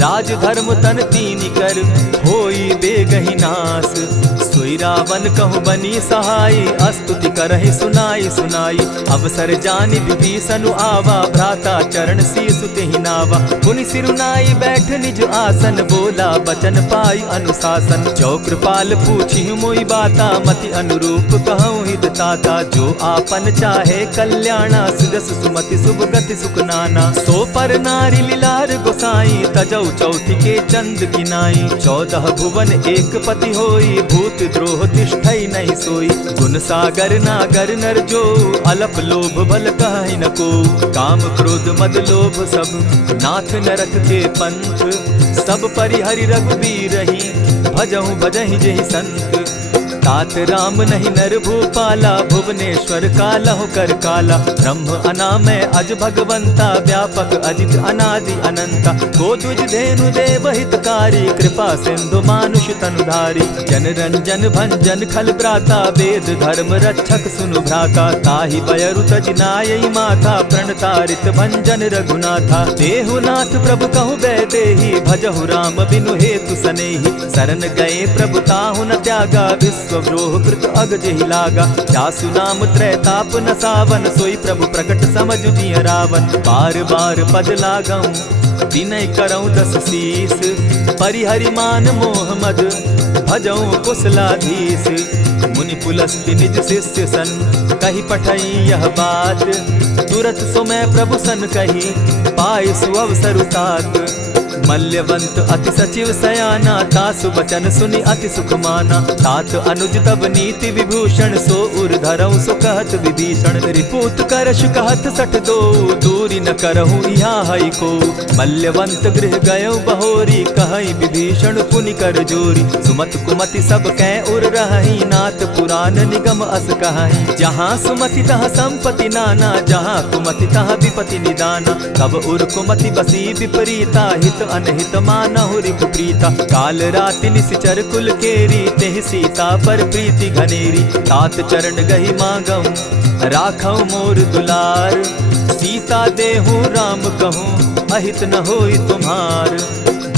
राज धर्म तन तीन कर, होई बेगहि नास। सोई रावण कहु बनी सहाय, स्तुति करहि सुनाई सुनाई। अवसर जानि विभीषण आवा, भ्राता चरण शीसु तेहि नावा। मुनि सिरुनाई बैठ निज आसन, बोला बचन पाई अनुशासन। जो कृपाल पूछि मोई बाता, मति अनुरूप कहूँ हित ताता। जो आपन चाहे कल्याणा, सुजस सुमति शुभ गति सुख नाना। सो पर नारी लीलार गोसाई, तजौ चौथि के चंद किनाई। 14 भुवन एक पति होई, भूत द्रोह तिष्ठई नहीं सोई। गुण सागर नागर नर जो, अलप लोभ बल कहि न को। काम क्रोध मद लोभ सब, नाथ नरक के पंथ। सब परिहरि रघुबीर रही, भजहु भजहि जेहि संत। तात राम नहीं नर भूपाला, भुवनेश्वर कालहु कर काला। ब्रह्म अनामय अज भगवंता, व्यापक अजित अनादि अनंता। गोद्विज धेनु देव हितकारी, कृपा सिंधु मानुष तनुधारी। जन रंजन भंजन खल भ्राता, वेद धर्म रक्षक सुनु भ्राता। ताहि बयरु तज नायई माथा, प्रणतारित भंजन रघुनाथा। देहुनाथ प्रभु कहु बैदेही, भजहु राम बिनु हेतु सनेही। शरण गए प्रभु ताहु न त्यागा, विश्वव्रोह कृत अग जेहि लागा। जासु नाम त्रैताप न सावन, सोई प्रभु प्रकट समझ जिय रावण। बार बार पद लागऊं, विनय करऊं 10 शीस। परिहरि मान मोह मद, भजऊं कुशलाधीश। मुनि पुलस्ति निज शिष्य सन, कही पठई यह बात। तुरत सो मैं प्रभु सन कही, पाए सुअवसर तात। मल्यवंत अति सचिव सयाना, तासु बचन सुनि अति सुख माना। तात अनुज तब नीति विभूषण, सो उर धरऊं सो कहत विभीषण। रिपुत करश कहत सठ दो, दूरी न करहूँ यहाँ हई को। मल्यवंत गृह गयो बहोरी, कहई विभीषण पुनि कर जोरी। सुमत कुमति सब कै उर रहई, नाथ पुराण निगम अस कहई। जहाँ सुमति तहाँ संपत्ति नाना, जहाँ कुमति तहाँ विपति निदाना। तब उर कुमति बसी विपरीता, हित अनहित मानहु रिपु प्रीता। काल राति निशिचर कुल केरी, तेहि सीता पर प्रीति घनेरी। तात चरण गहि मांगऊं, राखऊं मोर दुलार। सीता देहूं राम कहूं, अहित न होई तुम्हार।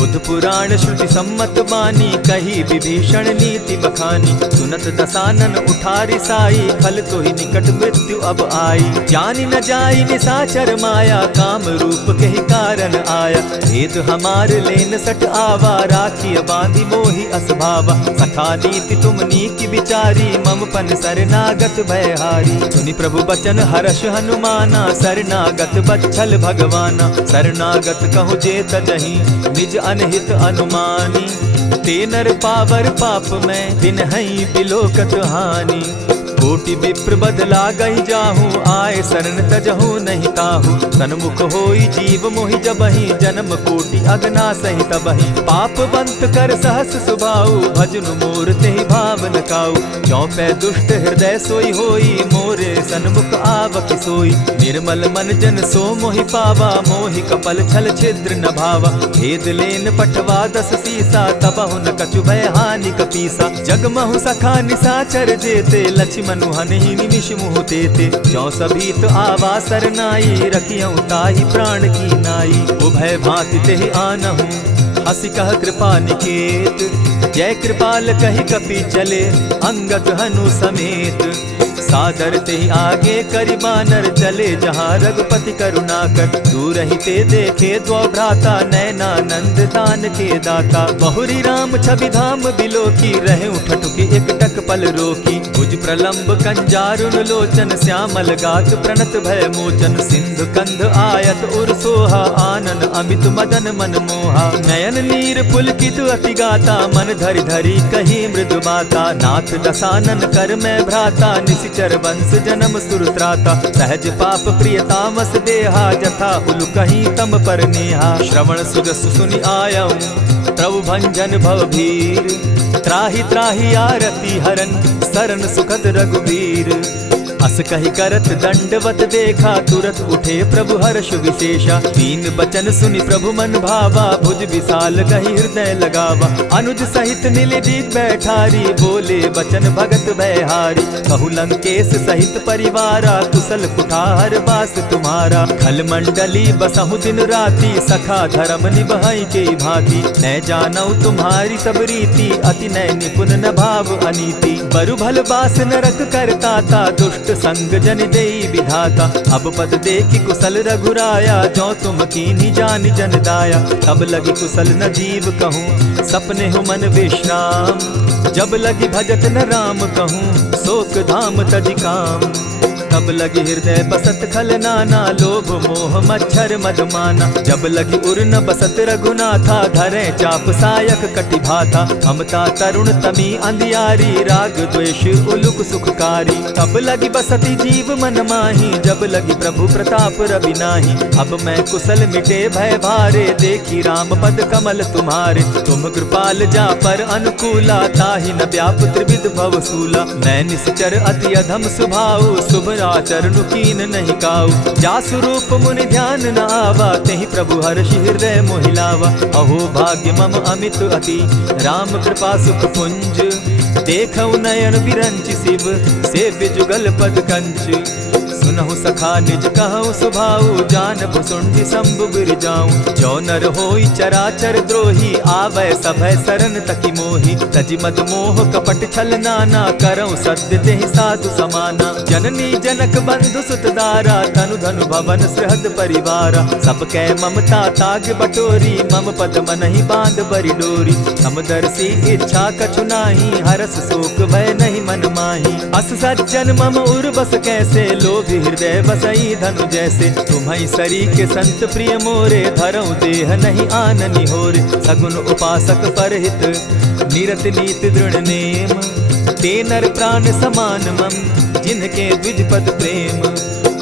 बुध पुराण श्रुति सम्मत बानी, कही विभीषण नीति बखानी। सुनत दसानन उठारी साई, खल तो ही निकट मृत्यु अब आई। जानी न जाई निशाचर माया, काम रूप के ही कारण आया। भेद हमार लेन सट आवा, राखिय बांधी मोहि असभावा। सखा नीति तुम नीक विचारी, मम पन शरणागत भयहारी। सुनि प्रभु बचन हर्ष हनुमाना, शरणागत बच्छल भगवाना। शरणागत कहु जे तजहि, निज अनहित अनुमानी। ते नर पावर पाप में, बिनहि बिलोकत हानि। कोटि विप्र बदला गई जाहू, आए शरण तजहू नहीं ताहू। सन्मुख होई जीव मोहि जबहि, जन्म कोटि अगना सही तबहि। पाप बंत कर सहस सुभाऊ, भजनु मोर तेहि भावन काऊ। चौपै दुष्ट हृदय सोई होई, मोरे सन्मुख आवक सोई। निर्मल मन जन सो मोहि पावा, मोहि कपल छल छिद्र न भावा। भेद लेन पठवा दस सीसा, तबहु न कछु भय हानि कपीसा। जगमहु सखा निशाचर जेते, लक्ष्मण हनहि निमिष मुह तेते। जो सभीत आवा सरनाई, रखियऊ ताहि प्राण की नाई। उभय भांति तेहि आनहु, हसी कह कृपा निकेत। जय कृपाल कहि कपि चले, अंगद हनु समेत। सादर तेहि आगे करि बानर, चले जहाँ रघुपति करुणाकर। दूर ही ते देखे द्वौ भ्राता, नैनानंद दान के दाता। बहुरी राम छवि धाम बिलोकी, रहे ठठुकी एक टक पल रोकी। भुज प्रलंब कंजारुन लोचन, श्यामल गात प्रणत भय मोचन। सिंधु कंध आयत उर सोहा, आनन अमित मदन मन मोहा। नयन नीर पुलकित अति गाता, मन धरि धरि कही मृदु बाता। नाथ दसानन कर मैं भ्राता, निशिचर वंश जन्म सुरत्राता। सहज पाप प्रिय तामस देहा, जथा उलु कहीं तम पर नेहा। श्रवण सुजस सुनि आयऊं, प्रभु भंजन भव भीर। त्राहि त्राहि आरती हरन, सरन सुखद रघुवीर। अस कहि करत दंडवत देखा, तुरत उठे प्रभु हर्ष विशेषा। दीन बचन सुनि प्रभु मन भावा, भुज विशाल कहि हृदय लगावा। अनुज सहित नीलदीप बैठारी, बोले बचन भगत भयहारी। कहु लंकेश सहित परिवारा, कुशल कुठार बास तुम्हारा। खल मंडली बसहु दिन राति, सखा धर्म निभाई के भांति। न जानौ तुम्हारी सब रीति, अति नय निपुण न भाव अनीति। बरु भल बास नरक करताता, दुष्ट संग जन देई विधाता। अब पद देखि कुशल रघुराया, जो तुम कीन्ही जानि जन दाया। तब लगी कुशल न जीव कहूँ, सपने हो मन विश्राम। जब लगी भजत न राम कहूँ, शोक धाम तज काम। तब लगी हृदय बसत खल नाना, लोभ मोह मच्छर मदमाना। जब लगी उर न बसत रघुनाथा, धरे चाप सायक कटि भाथा। ममता तरुण तमी अंधियारी, राग द्वेष उलुक सुखकारी। तब लगी बसती जीव मन माही, जब लगी प्रभु प्रताप रवि नाही। अब मैं कुशल मिटे भय भारे, देखी राम पद कमल तुम्हारे। तुम कृपाल जा पर अनुकूला, ताहि न व्याप त्रिविध भवसूला। मैं निश्चर अति अधम स्वभाव, शुभ आचरण कीन नहीं काऊ। जासु रूप मुनि ध्यान न आवा, तेहि प्रभु हर्षि हृदय मोहिलावा। अहो भाग्य मम अमित अति, राम कृपा सुख पुंज। देखऊ नयन विरंच शिव, सेव्य जुगल पद कंच। सुनहु सखा निज कहु सुभाऊ, जानबु सुंडि शंभु गिर जाऊं। जो नर होई चराचर द्रोही, आवे सभय शरण तकी मोहि। तजि मद मोह कपट छल नाना, करऊं सत्य तेहि साधु समाना। जननी जनक बंधु सुत दारा, तनु धनु भवन सृहद परिवारा। सब कै ममता ताग बटोरी, मम पद मनहि बांध बरि डोरी। समदर्शी इच्छा कछु नाही, हरस शोक भय नहीं मन माही। अस सज्जन मम उर बस कैसे, लोभी हृदय बसई धनु जैसे। तुम्हि सरी के संत प्रिय मोरे, धरऊ देह नहीं आननि होरे। सगुन उपासक परहित, निरत नीति दृढ़ नेम। ते नर प्राण समान मम, जिनके द्विज पद प्रेम।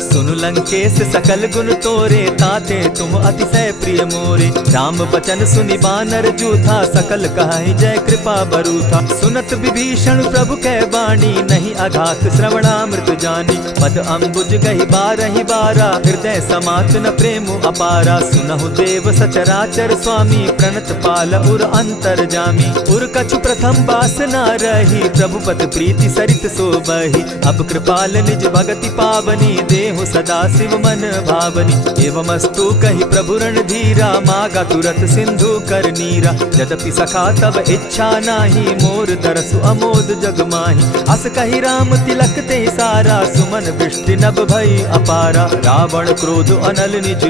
सुनु लंकेश सकल गुण तोरे, ताते तुम अतिशय प्रिय मोरे। राम बचन सुनि बानर जूथा, सकल कहाई जय कृपा बरूथा। सुनत विभीषण प्रभु कै बाणी, नहीं अघात श्रवणामृत जानी, पद अम्बुज गही बारहि बारा, हृदय समात न प्रेम अपारा। सुनहु देव सचराचर स्वामी, प्रणत पाल उर अंतर जामी। उर कछु प्रथम बासना रही, प्रभु पद प्रीति सरित सोबही। अब कृपाल निज भगति पावनी, देहु सदा शिव मन भावनी। एवमस्तु कही प्रभु रणधीरा, मागा तुरत सिंधु कर नीरा। यद्यपि सखा तब इच्छा नाही, मोर दरसु अमोद जग माही। अस कही राम तिलक ते सारा, सुमन वृष्टि नभ भई अपारा। रावण क्रोध अनल निज,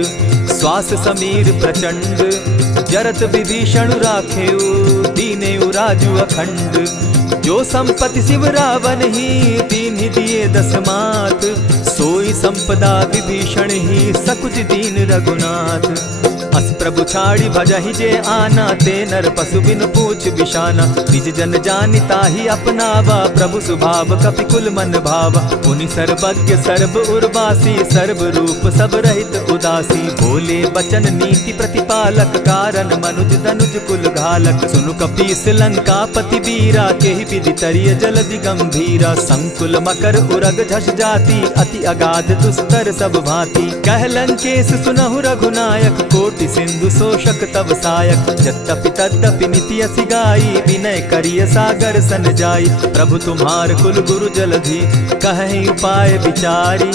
श्वास समीर प्रचंड। जरत विभीषण राखेउ, दीनेउ राजु अखंड। जो संपत्ति शिव रावण ही, दीन दिए दस मात। सोई संपदा विभीषण ही, सकुच दीन रघुनाथ। अस प्रभु छाड़ी भजहि जे आना, ते नर पशु बिन पूछ बिशाना। निज जन जानिता ही अपनावा, प्रभु स्वभाव कपि कुल मन भावा। पुनि सर्वज्ञ सर्व उर्वासी, सर्व रूप सब रहित उदासी। बोले बचन नीति प्रतिपालक, कारण मनुज धनुज कुल घालक। सुनु कपीस लंकापति वीरा, केहि विधि तरिय जलधि गंभीरा। संकुल मकर उरग झष जाति, अति अगाध दुस्तर सब भांति। कह लंकेश सुनहु रघुनायक, कोटि सिंधु शोषक तव सायक। यद्यपि तद्यपि नीति असि गाई, विनय करिय सागर सन जाई। प्रभु तुम्हार कुल गुरु जलधि, कहि उपाय विचारी।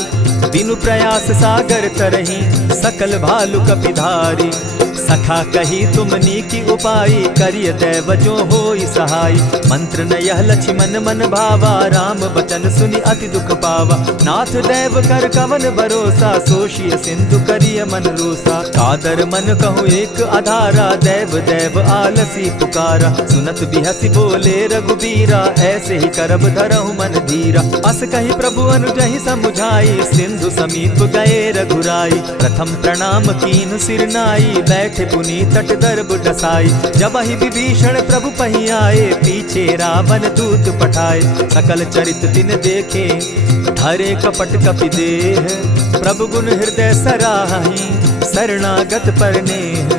बिनु प्रयास सागर तरही, सकल भालु कपिधारी। सखा कही तुमनी की उपाय, करिय दैव जो होई सहाय। मंत्र न यह लक्ष्मण मन भावा, राम बचन सुनि अति दुख पावा। नाथ दैव कर कवन भरोसा, सोषिय सिंधु करिय मन रोसा। कादर मन कहूँ एक आधारा, दैव दैव आलसी पुकारा। सुनत बिहसी बोले रघुबीरा, ऐसे ही करब धरहु मन धीरा। अस कही प्रभु अनुजहि समुझाई, सिंधु समीप गए रघुराई। प्रथम प्रणाम कीन सिर नाई, बैठे पुनि तट दर्ब डसाई। जब ही विभीषण प्रभु पही आए, पीछे रावण दूत पठाए। सकल चरित तिन देखे, धरे कपट कपि देह। प्रभु गुण हृदय सराहि, शरणागत पर नेह।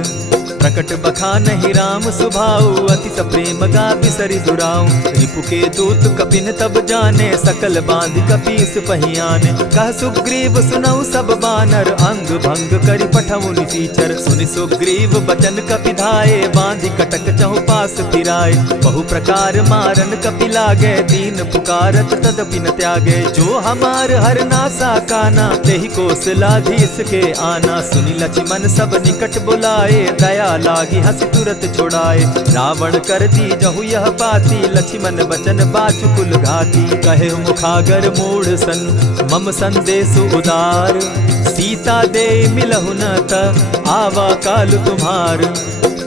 प्रकट बखानहि राम सुभाऊ, अति सप्रेम गा बिसरि दुराऊ। रिपु के दूत कपिन तब जाने, सकल बांधि कपीस पहियाने। कह सुग्रीव सुनऊ सब बानर, अंग भंग करि पठऊ निसीचर। सुनि सुग्रीव बचन कपि धाये, बांधि कटक चहु पास फिराए। बहु प्रकार मारन कपि लागे, दीन पुकारत तदपि न त्यागे। जो हमार हर नासा काना, तेहि कौशलाधीश के आना। सुनि लक्ष्मण सब निकट बुलाए, दया लागी हंस तुरत छुड़ाए। रावण कर दी जहु यह बाती, लक्ष्मण बचन बाचु कुल घाती। कहे मुखागर मूढ़ सन, मम संदेश उदार। सीता दे मिलहु न त, आवा काल तुम्हार।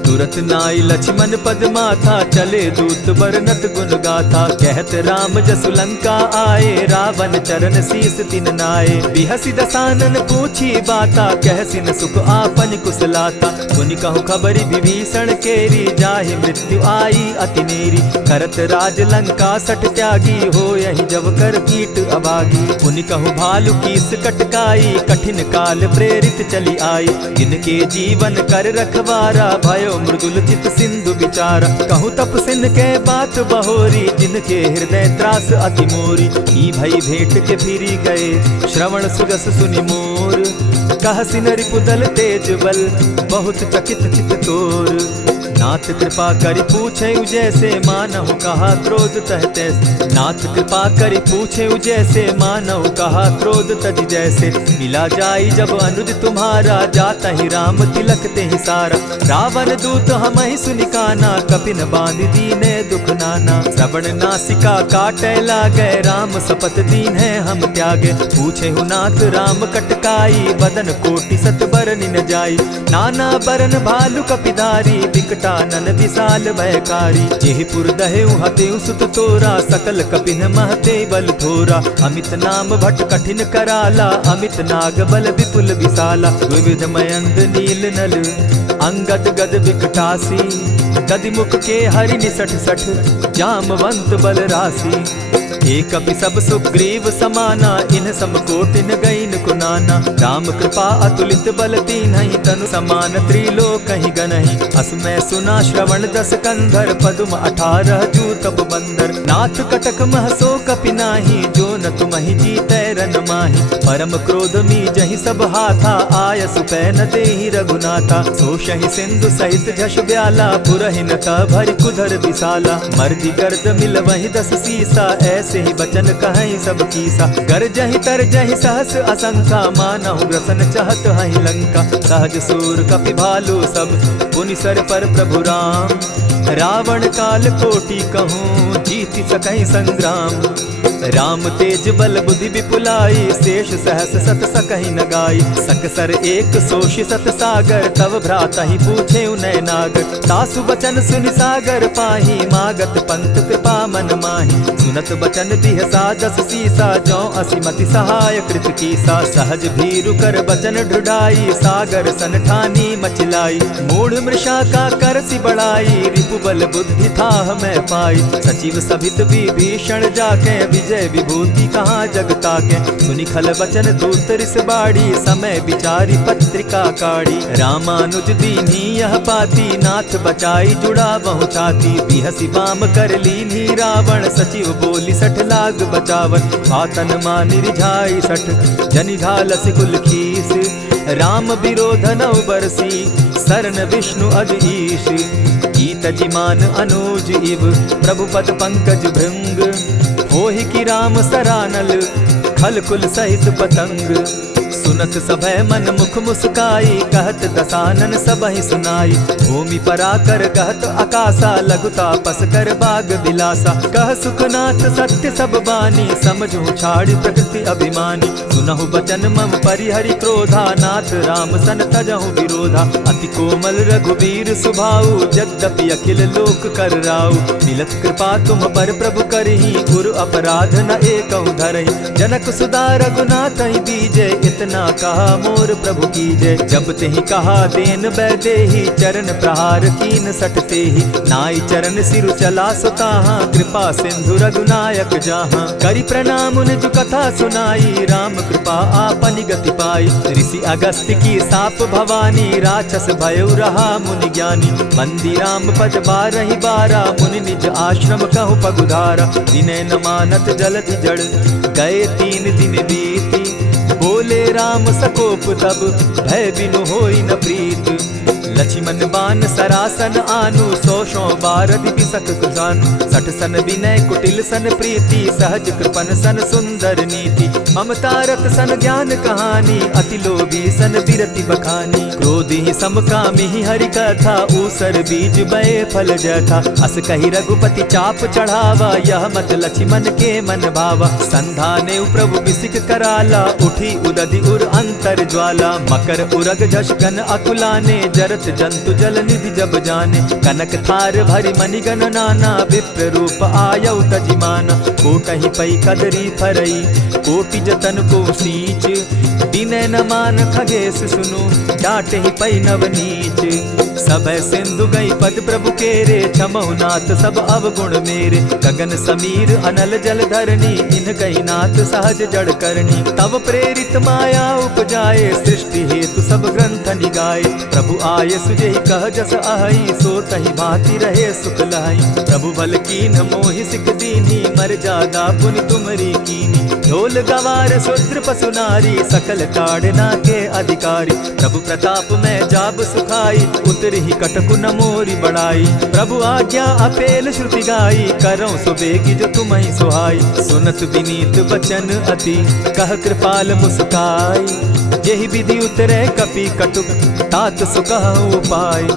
तुरत नाई लक्ष्मण पद माथा, चले दूत बरनत गुण गाथा। कहत राम जसु लंका आए, रावण चरण शीस तिन नाये। बिहसि दसानन पूछी बाता, कहसि न सुख आपन कुशलाता। सुनि कहु खबरि विभीषण केरी, जाहि मृत्यु आई अति नेरी। करत राज लंका सठ त्यागी, हो यही जब कर कीट अभागी। पुनि कहु भालु कीस कटकाई, कठिन काल प्रेरित चली आई। जिनके जीवन कर रखवारा, भयो मृदुल चित सिंधु विचारा। कहु तप सिन के बात बहोरी, जिनके हृदय त्रास अति मोरी। ई भई भेंट के फिरी गए, श्रवण सुगस सुनि मोर। कह सिन रिपुदल तेज बल, बहुत चकित चित तोर। नाथ कृपा करि पूछे जैसे, मानहु कहा क्रोध तह तैसे। नाथ कृपा करि पूछे जैसे, मानहु कहा क्रोध तज जैसे। मिला जाई जब अनुज तुम्हारा, जाता ही राम तिलक ते ही सारा। रावण दूत हम ही सुनिकाना, कपिन बांध दीने दुख नाना। श्रवण नासिका काटे लागे, राम सपत दीन है हम त्यागे। पूछे हु नाथ राम कटकाई, बदन कोटि सत बरन न जाई। नाना बरन भालु कपिधारी, विकटानन विशाल भयकारी। जेहिपुर दहेउ हतेउ सुत तोरा, सकल कपिन महते बल थोरा। अमित नाम भट कठिन कराला, अमित नाग बल विपुल विशाला। विविध मयंद नील नल, अंगद गद विकटासी। गदिमुख के हरि निसठ सठ, जामवंत बल राशि। एक कपि सब सुग्रीव समाना, इन सम कोटिन गईन को नाना। राम कृपा अतुलित बल तीन्हि तनु समान त्रिलोकहि गनहि। असमय सुना श्रवण दस कंधर पद्म 18 जूतब बंदर। नाथ कटक महसो कपि नाही जो न तुमहि जीतै रन माहि। परम क्रोध मी जहि सब हाथा आय सुपै न देहि रघुनाथा। सोषहि सिंधु सहित झष ब्याला पुरहि न भरि कुधर विशाला। मर्दि गर्द मिल वहि 10 सीसा ऐसे ही बचन कहहि सब कीसा। गरजहि तरजहि सहस असंख्या मानहु ग्रसन चहत हहि लंका। सहज सूर कपि भालु सब पुनि सर पर प्रभु राम। रावण काल कोटि कहूँ जीति सकहि संग्राम। राम तेज बल बुद्धि विपुलाई शेष सहस सत सकहि न गाई। सकसर एक सोषि सत सागर तव भ्राता ही पूछे उनय नागर। तासु बचन सुनि सागर पाही मागत पंत कृपा मन माही। सुनत बचन बिहसा 10 सीसा जौ असिमति सहाय कृत कीसा। सहज भीरु कर बचन ढुढ़ाई सागर सन ठानी मचिलाई। मूढ़ मृषा का करसि बढ़ाई रिपु बल बुद्धि थाह मैं पाई। सचिव सभित विभीषण जाके विजय विभूति कहाँ जगता के। सुनि खल बचन दूत रिस बाड़ी समय विचारी पत्रिका काढ़ी। रामानुज दीन्ही यह पाती नाथ बचाई जुड़ा बहु छाती। बिहसी बाम कर लीनी रावण सचिव बोली 60 लाग बचावन। पातन मानि रिझाई 60 जनि ढालस कुल खीस। राम विरोध नौ बरसी सरन विष्णु अज ईश। गीत जिमान अनुज इव प्रभु पद पंकज भृंग। होहि कि राम सरानल खल कुल सहित पतंग। सुनत सभय मन मुख मुस्काई कहत दसानन सबहि सुनाई। भूमि पराकर कहत आकाशा लघुता पस कर बाग बिलासा। कह सुखनाथ सत्य सब बानी समझू छाड़ी प्रकृति अभिमानी। सुनहु बचन मम परिहरि क्रोधा नाथ राम सन तजहु विरोधा। अति कोमल रघुवीर सुभाऊ यद्यपि अखिल लोक कर राऊ। मिलत कृपा तुम पर प्रभु करही गुरु अपराध न एकहु धरहि। जनक सुदा रघुनाथ ही दीजे इतना कहा मोर प्रभु कीजे। जब तेहि कहा देन बैदेही चरण प्रहार कीन सटते ही। नाई चरण सिरु चला सुताहा कृपा सिंधु रघुनायक जाहा। करि प्रणाम निज कथा सुनाई राम कृपा आपनि गति पाई। ऋषि अगस्त्य की साप भवानी राक्षस भयउ रहा मुनि ज्ञानी। बंदी राम पद 12 बारा मुनि निज आश्रम कहु पगुधारा। विनय न मानत जलधि जड़ गए 3 दिन बीती। बोले राम सकोप तब भय बिनु होई न प्रीत। लक्ष्मण बान सरासन आनु 100 बार दिपि सक कुजानु। 60 सन विनय कुटिल सन प्रीति सहज कृपन सन सुंदर नीति। ममता रत सन ज्ञान कहानी अति लोभी सन बिरति बखानी। क्रोधि समकामी हरि कथा ऊसर बीज बय फल जथा। अस कहि रघुपति चाप चढ़ावा यह मत लक्ष्मण के मन भावा। संधाने प्रभु बिसिक कराला उठी उदधि उर अंतर ज्वाला। मकर उरग झष घन अकुलाने जरत जंतु जल निधि जब जाने। कनक थार भरि मणिगण नाना विप्र रूप आयौ तजिमाना। कोटहि पै कदरी फरई कोटि जतन को सींच। विनय न मान खगेश सुनु डांटहि पै नव नीच। सबय सिंधु गई पद प्रभु केरे क्षमहु नाथ सब अवगुण मेरे। गगन समीर अनल जल धरणी इन कही नाथ सहज जड़ करणी। तब प्रेरित माया उपजाए सृष्टि हेतु सब ग्रंथ निगाए। प्रभु आय सुजेहि कह जस अहि सो तहि भांति रहे सुख लहै। प्रभु बल कीन मोहि सिख दीनी मर जादा पुनि तुमरी कीनी। ढोल गवार शूद्र पशु नारी सकल ताड़ना के अधिकारी। प्रभु प्रताप में जाब सुखाई उतरहि कटकु न मोरी बढ़ाई। प्रभु आज्ञा अपेल श्रुति गाई करऊँ सुबेगी जो तुम्हि सुहाई। सुनत विनीत बचन अति कह कृपाल मुस्काई। जेहि विधि उतरे कपि कटुक तात सुकहु उपाय।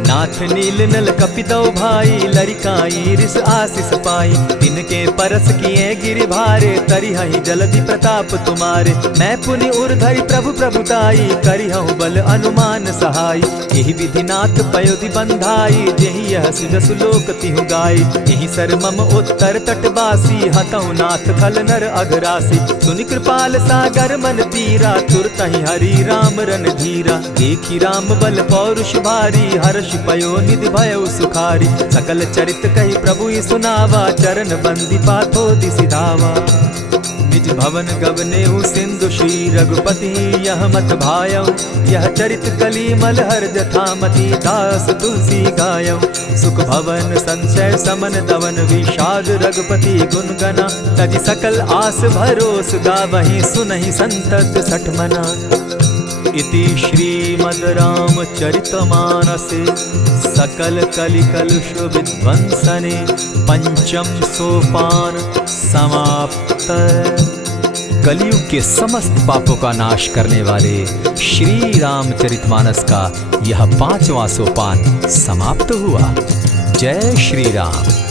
नाथ नील नल कपि दौ भाई लरिकाई रिस आशीष पाई। तिनके परस किए गिरि भारे तरिहहि जलधि प्रताप तुम्हारे। मैं पुनि उर्धरि प्रभु प्रभुताई करिहु बल अनुमान सहाय। एहि विधि नाथ पयोधि बंधाई जेहि यह सुजसु लोक तिहु गाई। एहि सर मम उत्तर तटवासी हतहु नाथ खल नर अघरासी। सुनि कृपाल सागर मन पीरा तुरतहि हरि राम रन धीरा। देखि राम बल पौरुष भारी हर्ष पयो निधि भयउ सुखारी। सकल चरित कहि प्रभु ही सुनावा चरण बंदी पाथो दिसि धावा। निज भवन गवनेहु सिंधु श्री रघुपति यह मत भायौ। यह चरित कलिमल हर जथामति दास तुलसी गायौ। सुख भवन संशय समन दवन विषाद रघुपति गुण गना। तज सकल आस भरोस गावहि सुनहि संतत सठ मना। इति श्रीमद् रामचरितमानसे सकल कलि कलुष विध्वंसने पंचम सोपान समाप्त। कलयुग के समस्त पापों का नाश करने वाले श्री रामचरितमानस का यह 5वां सोपान समाप्त हुआ। जय श्री राम।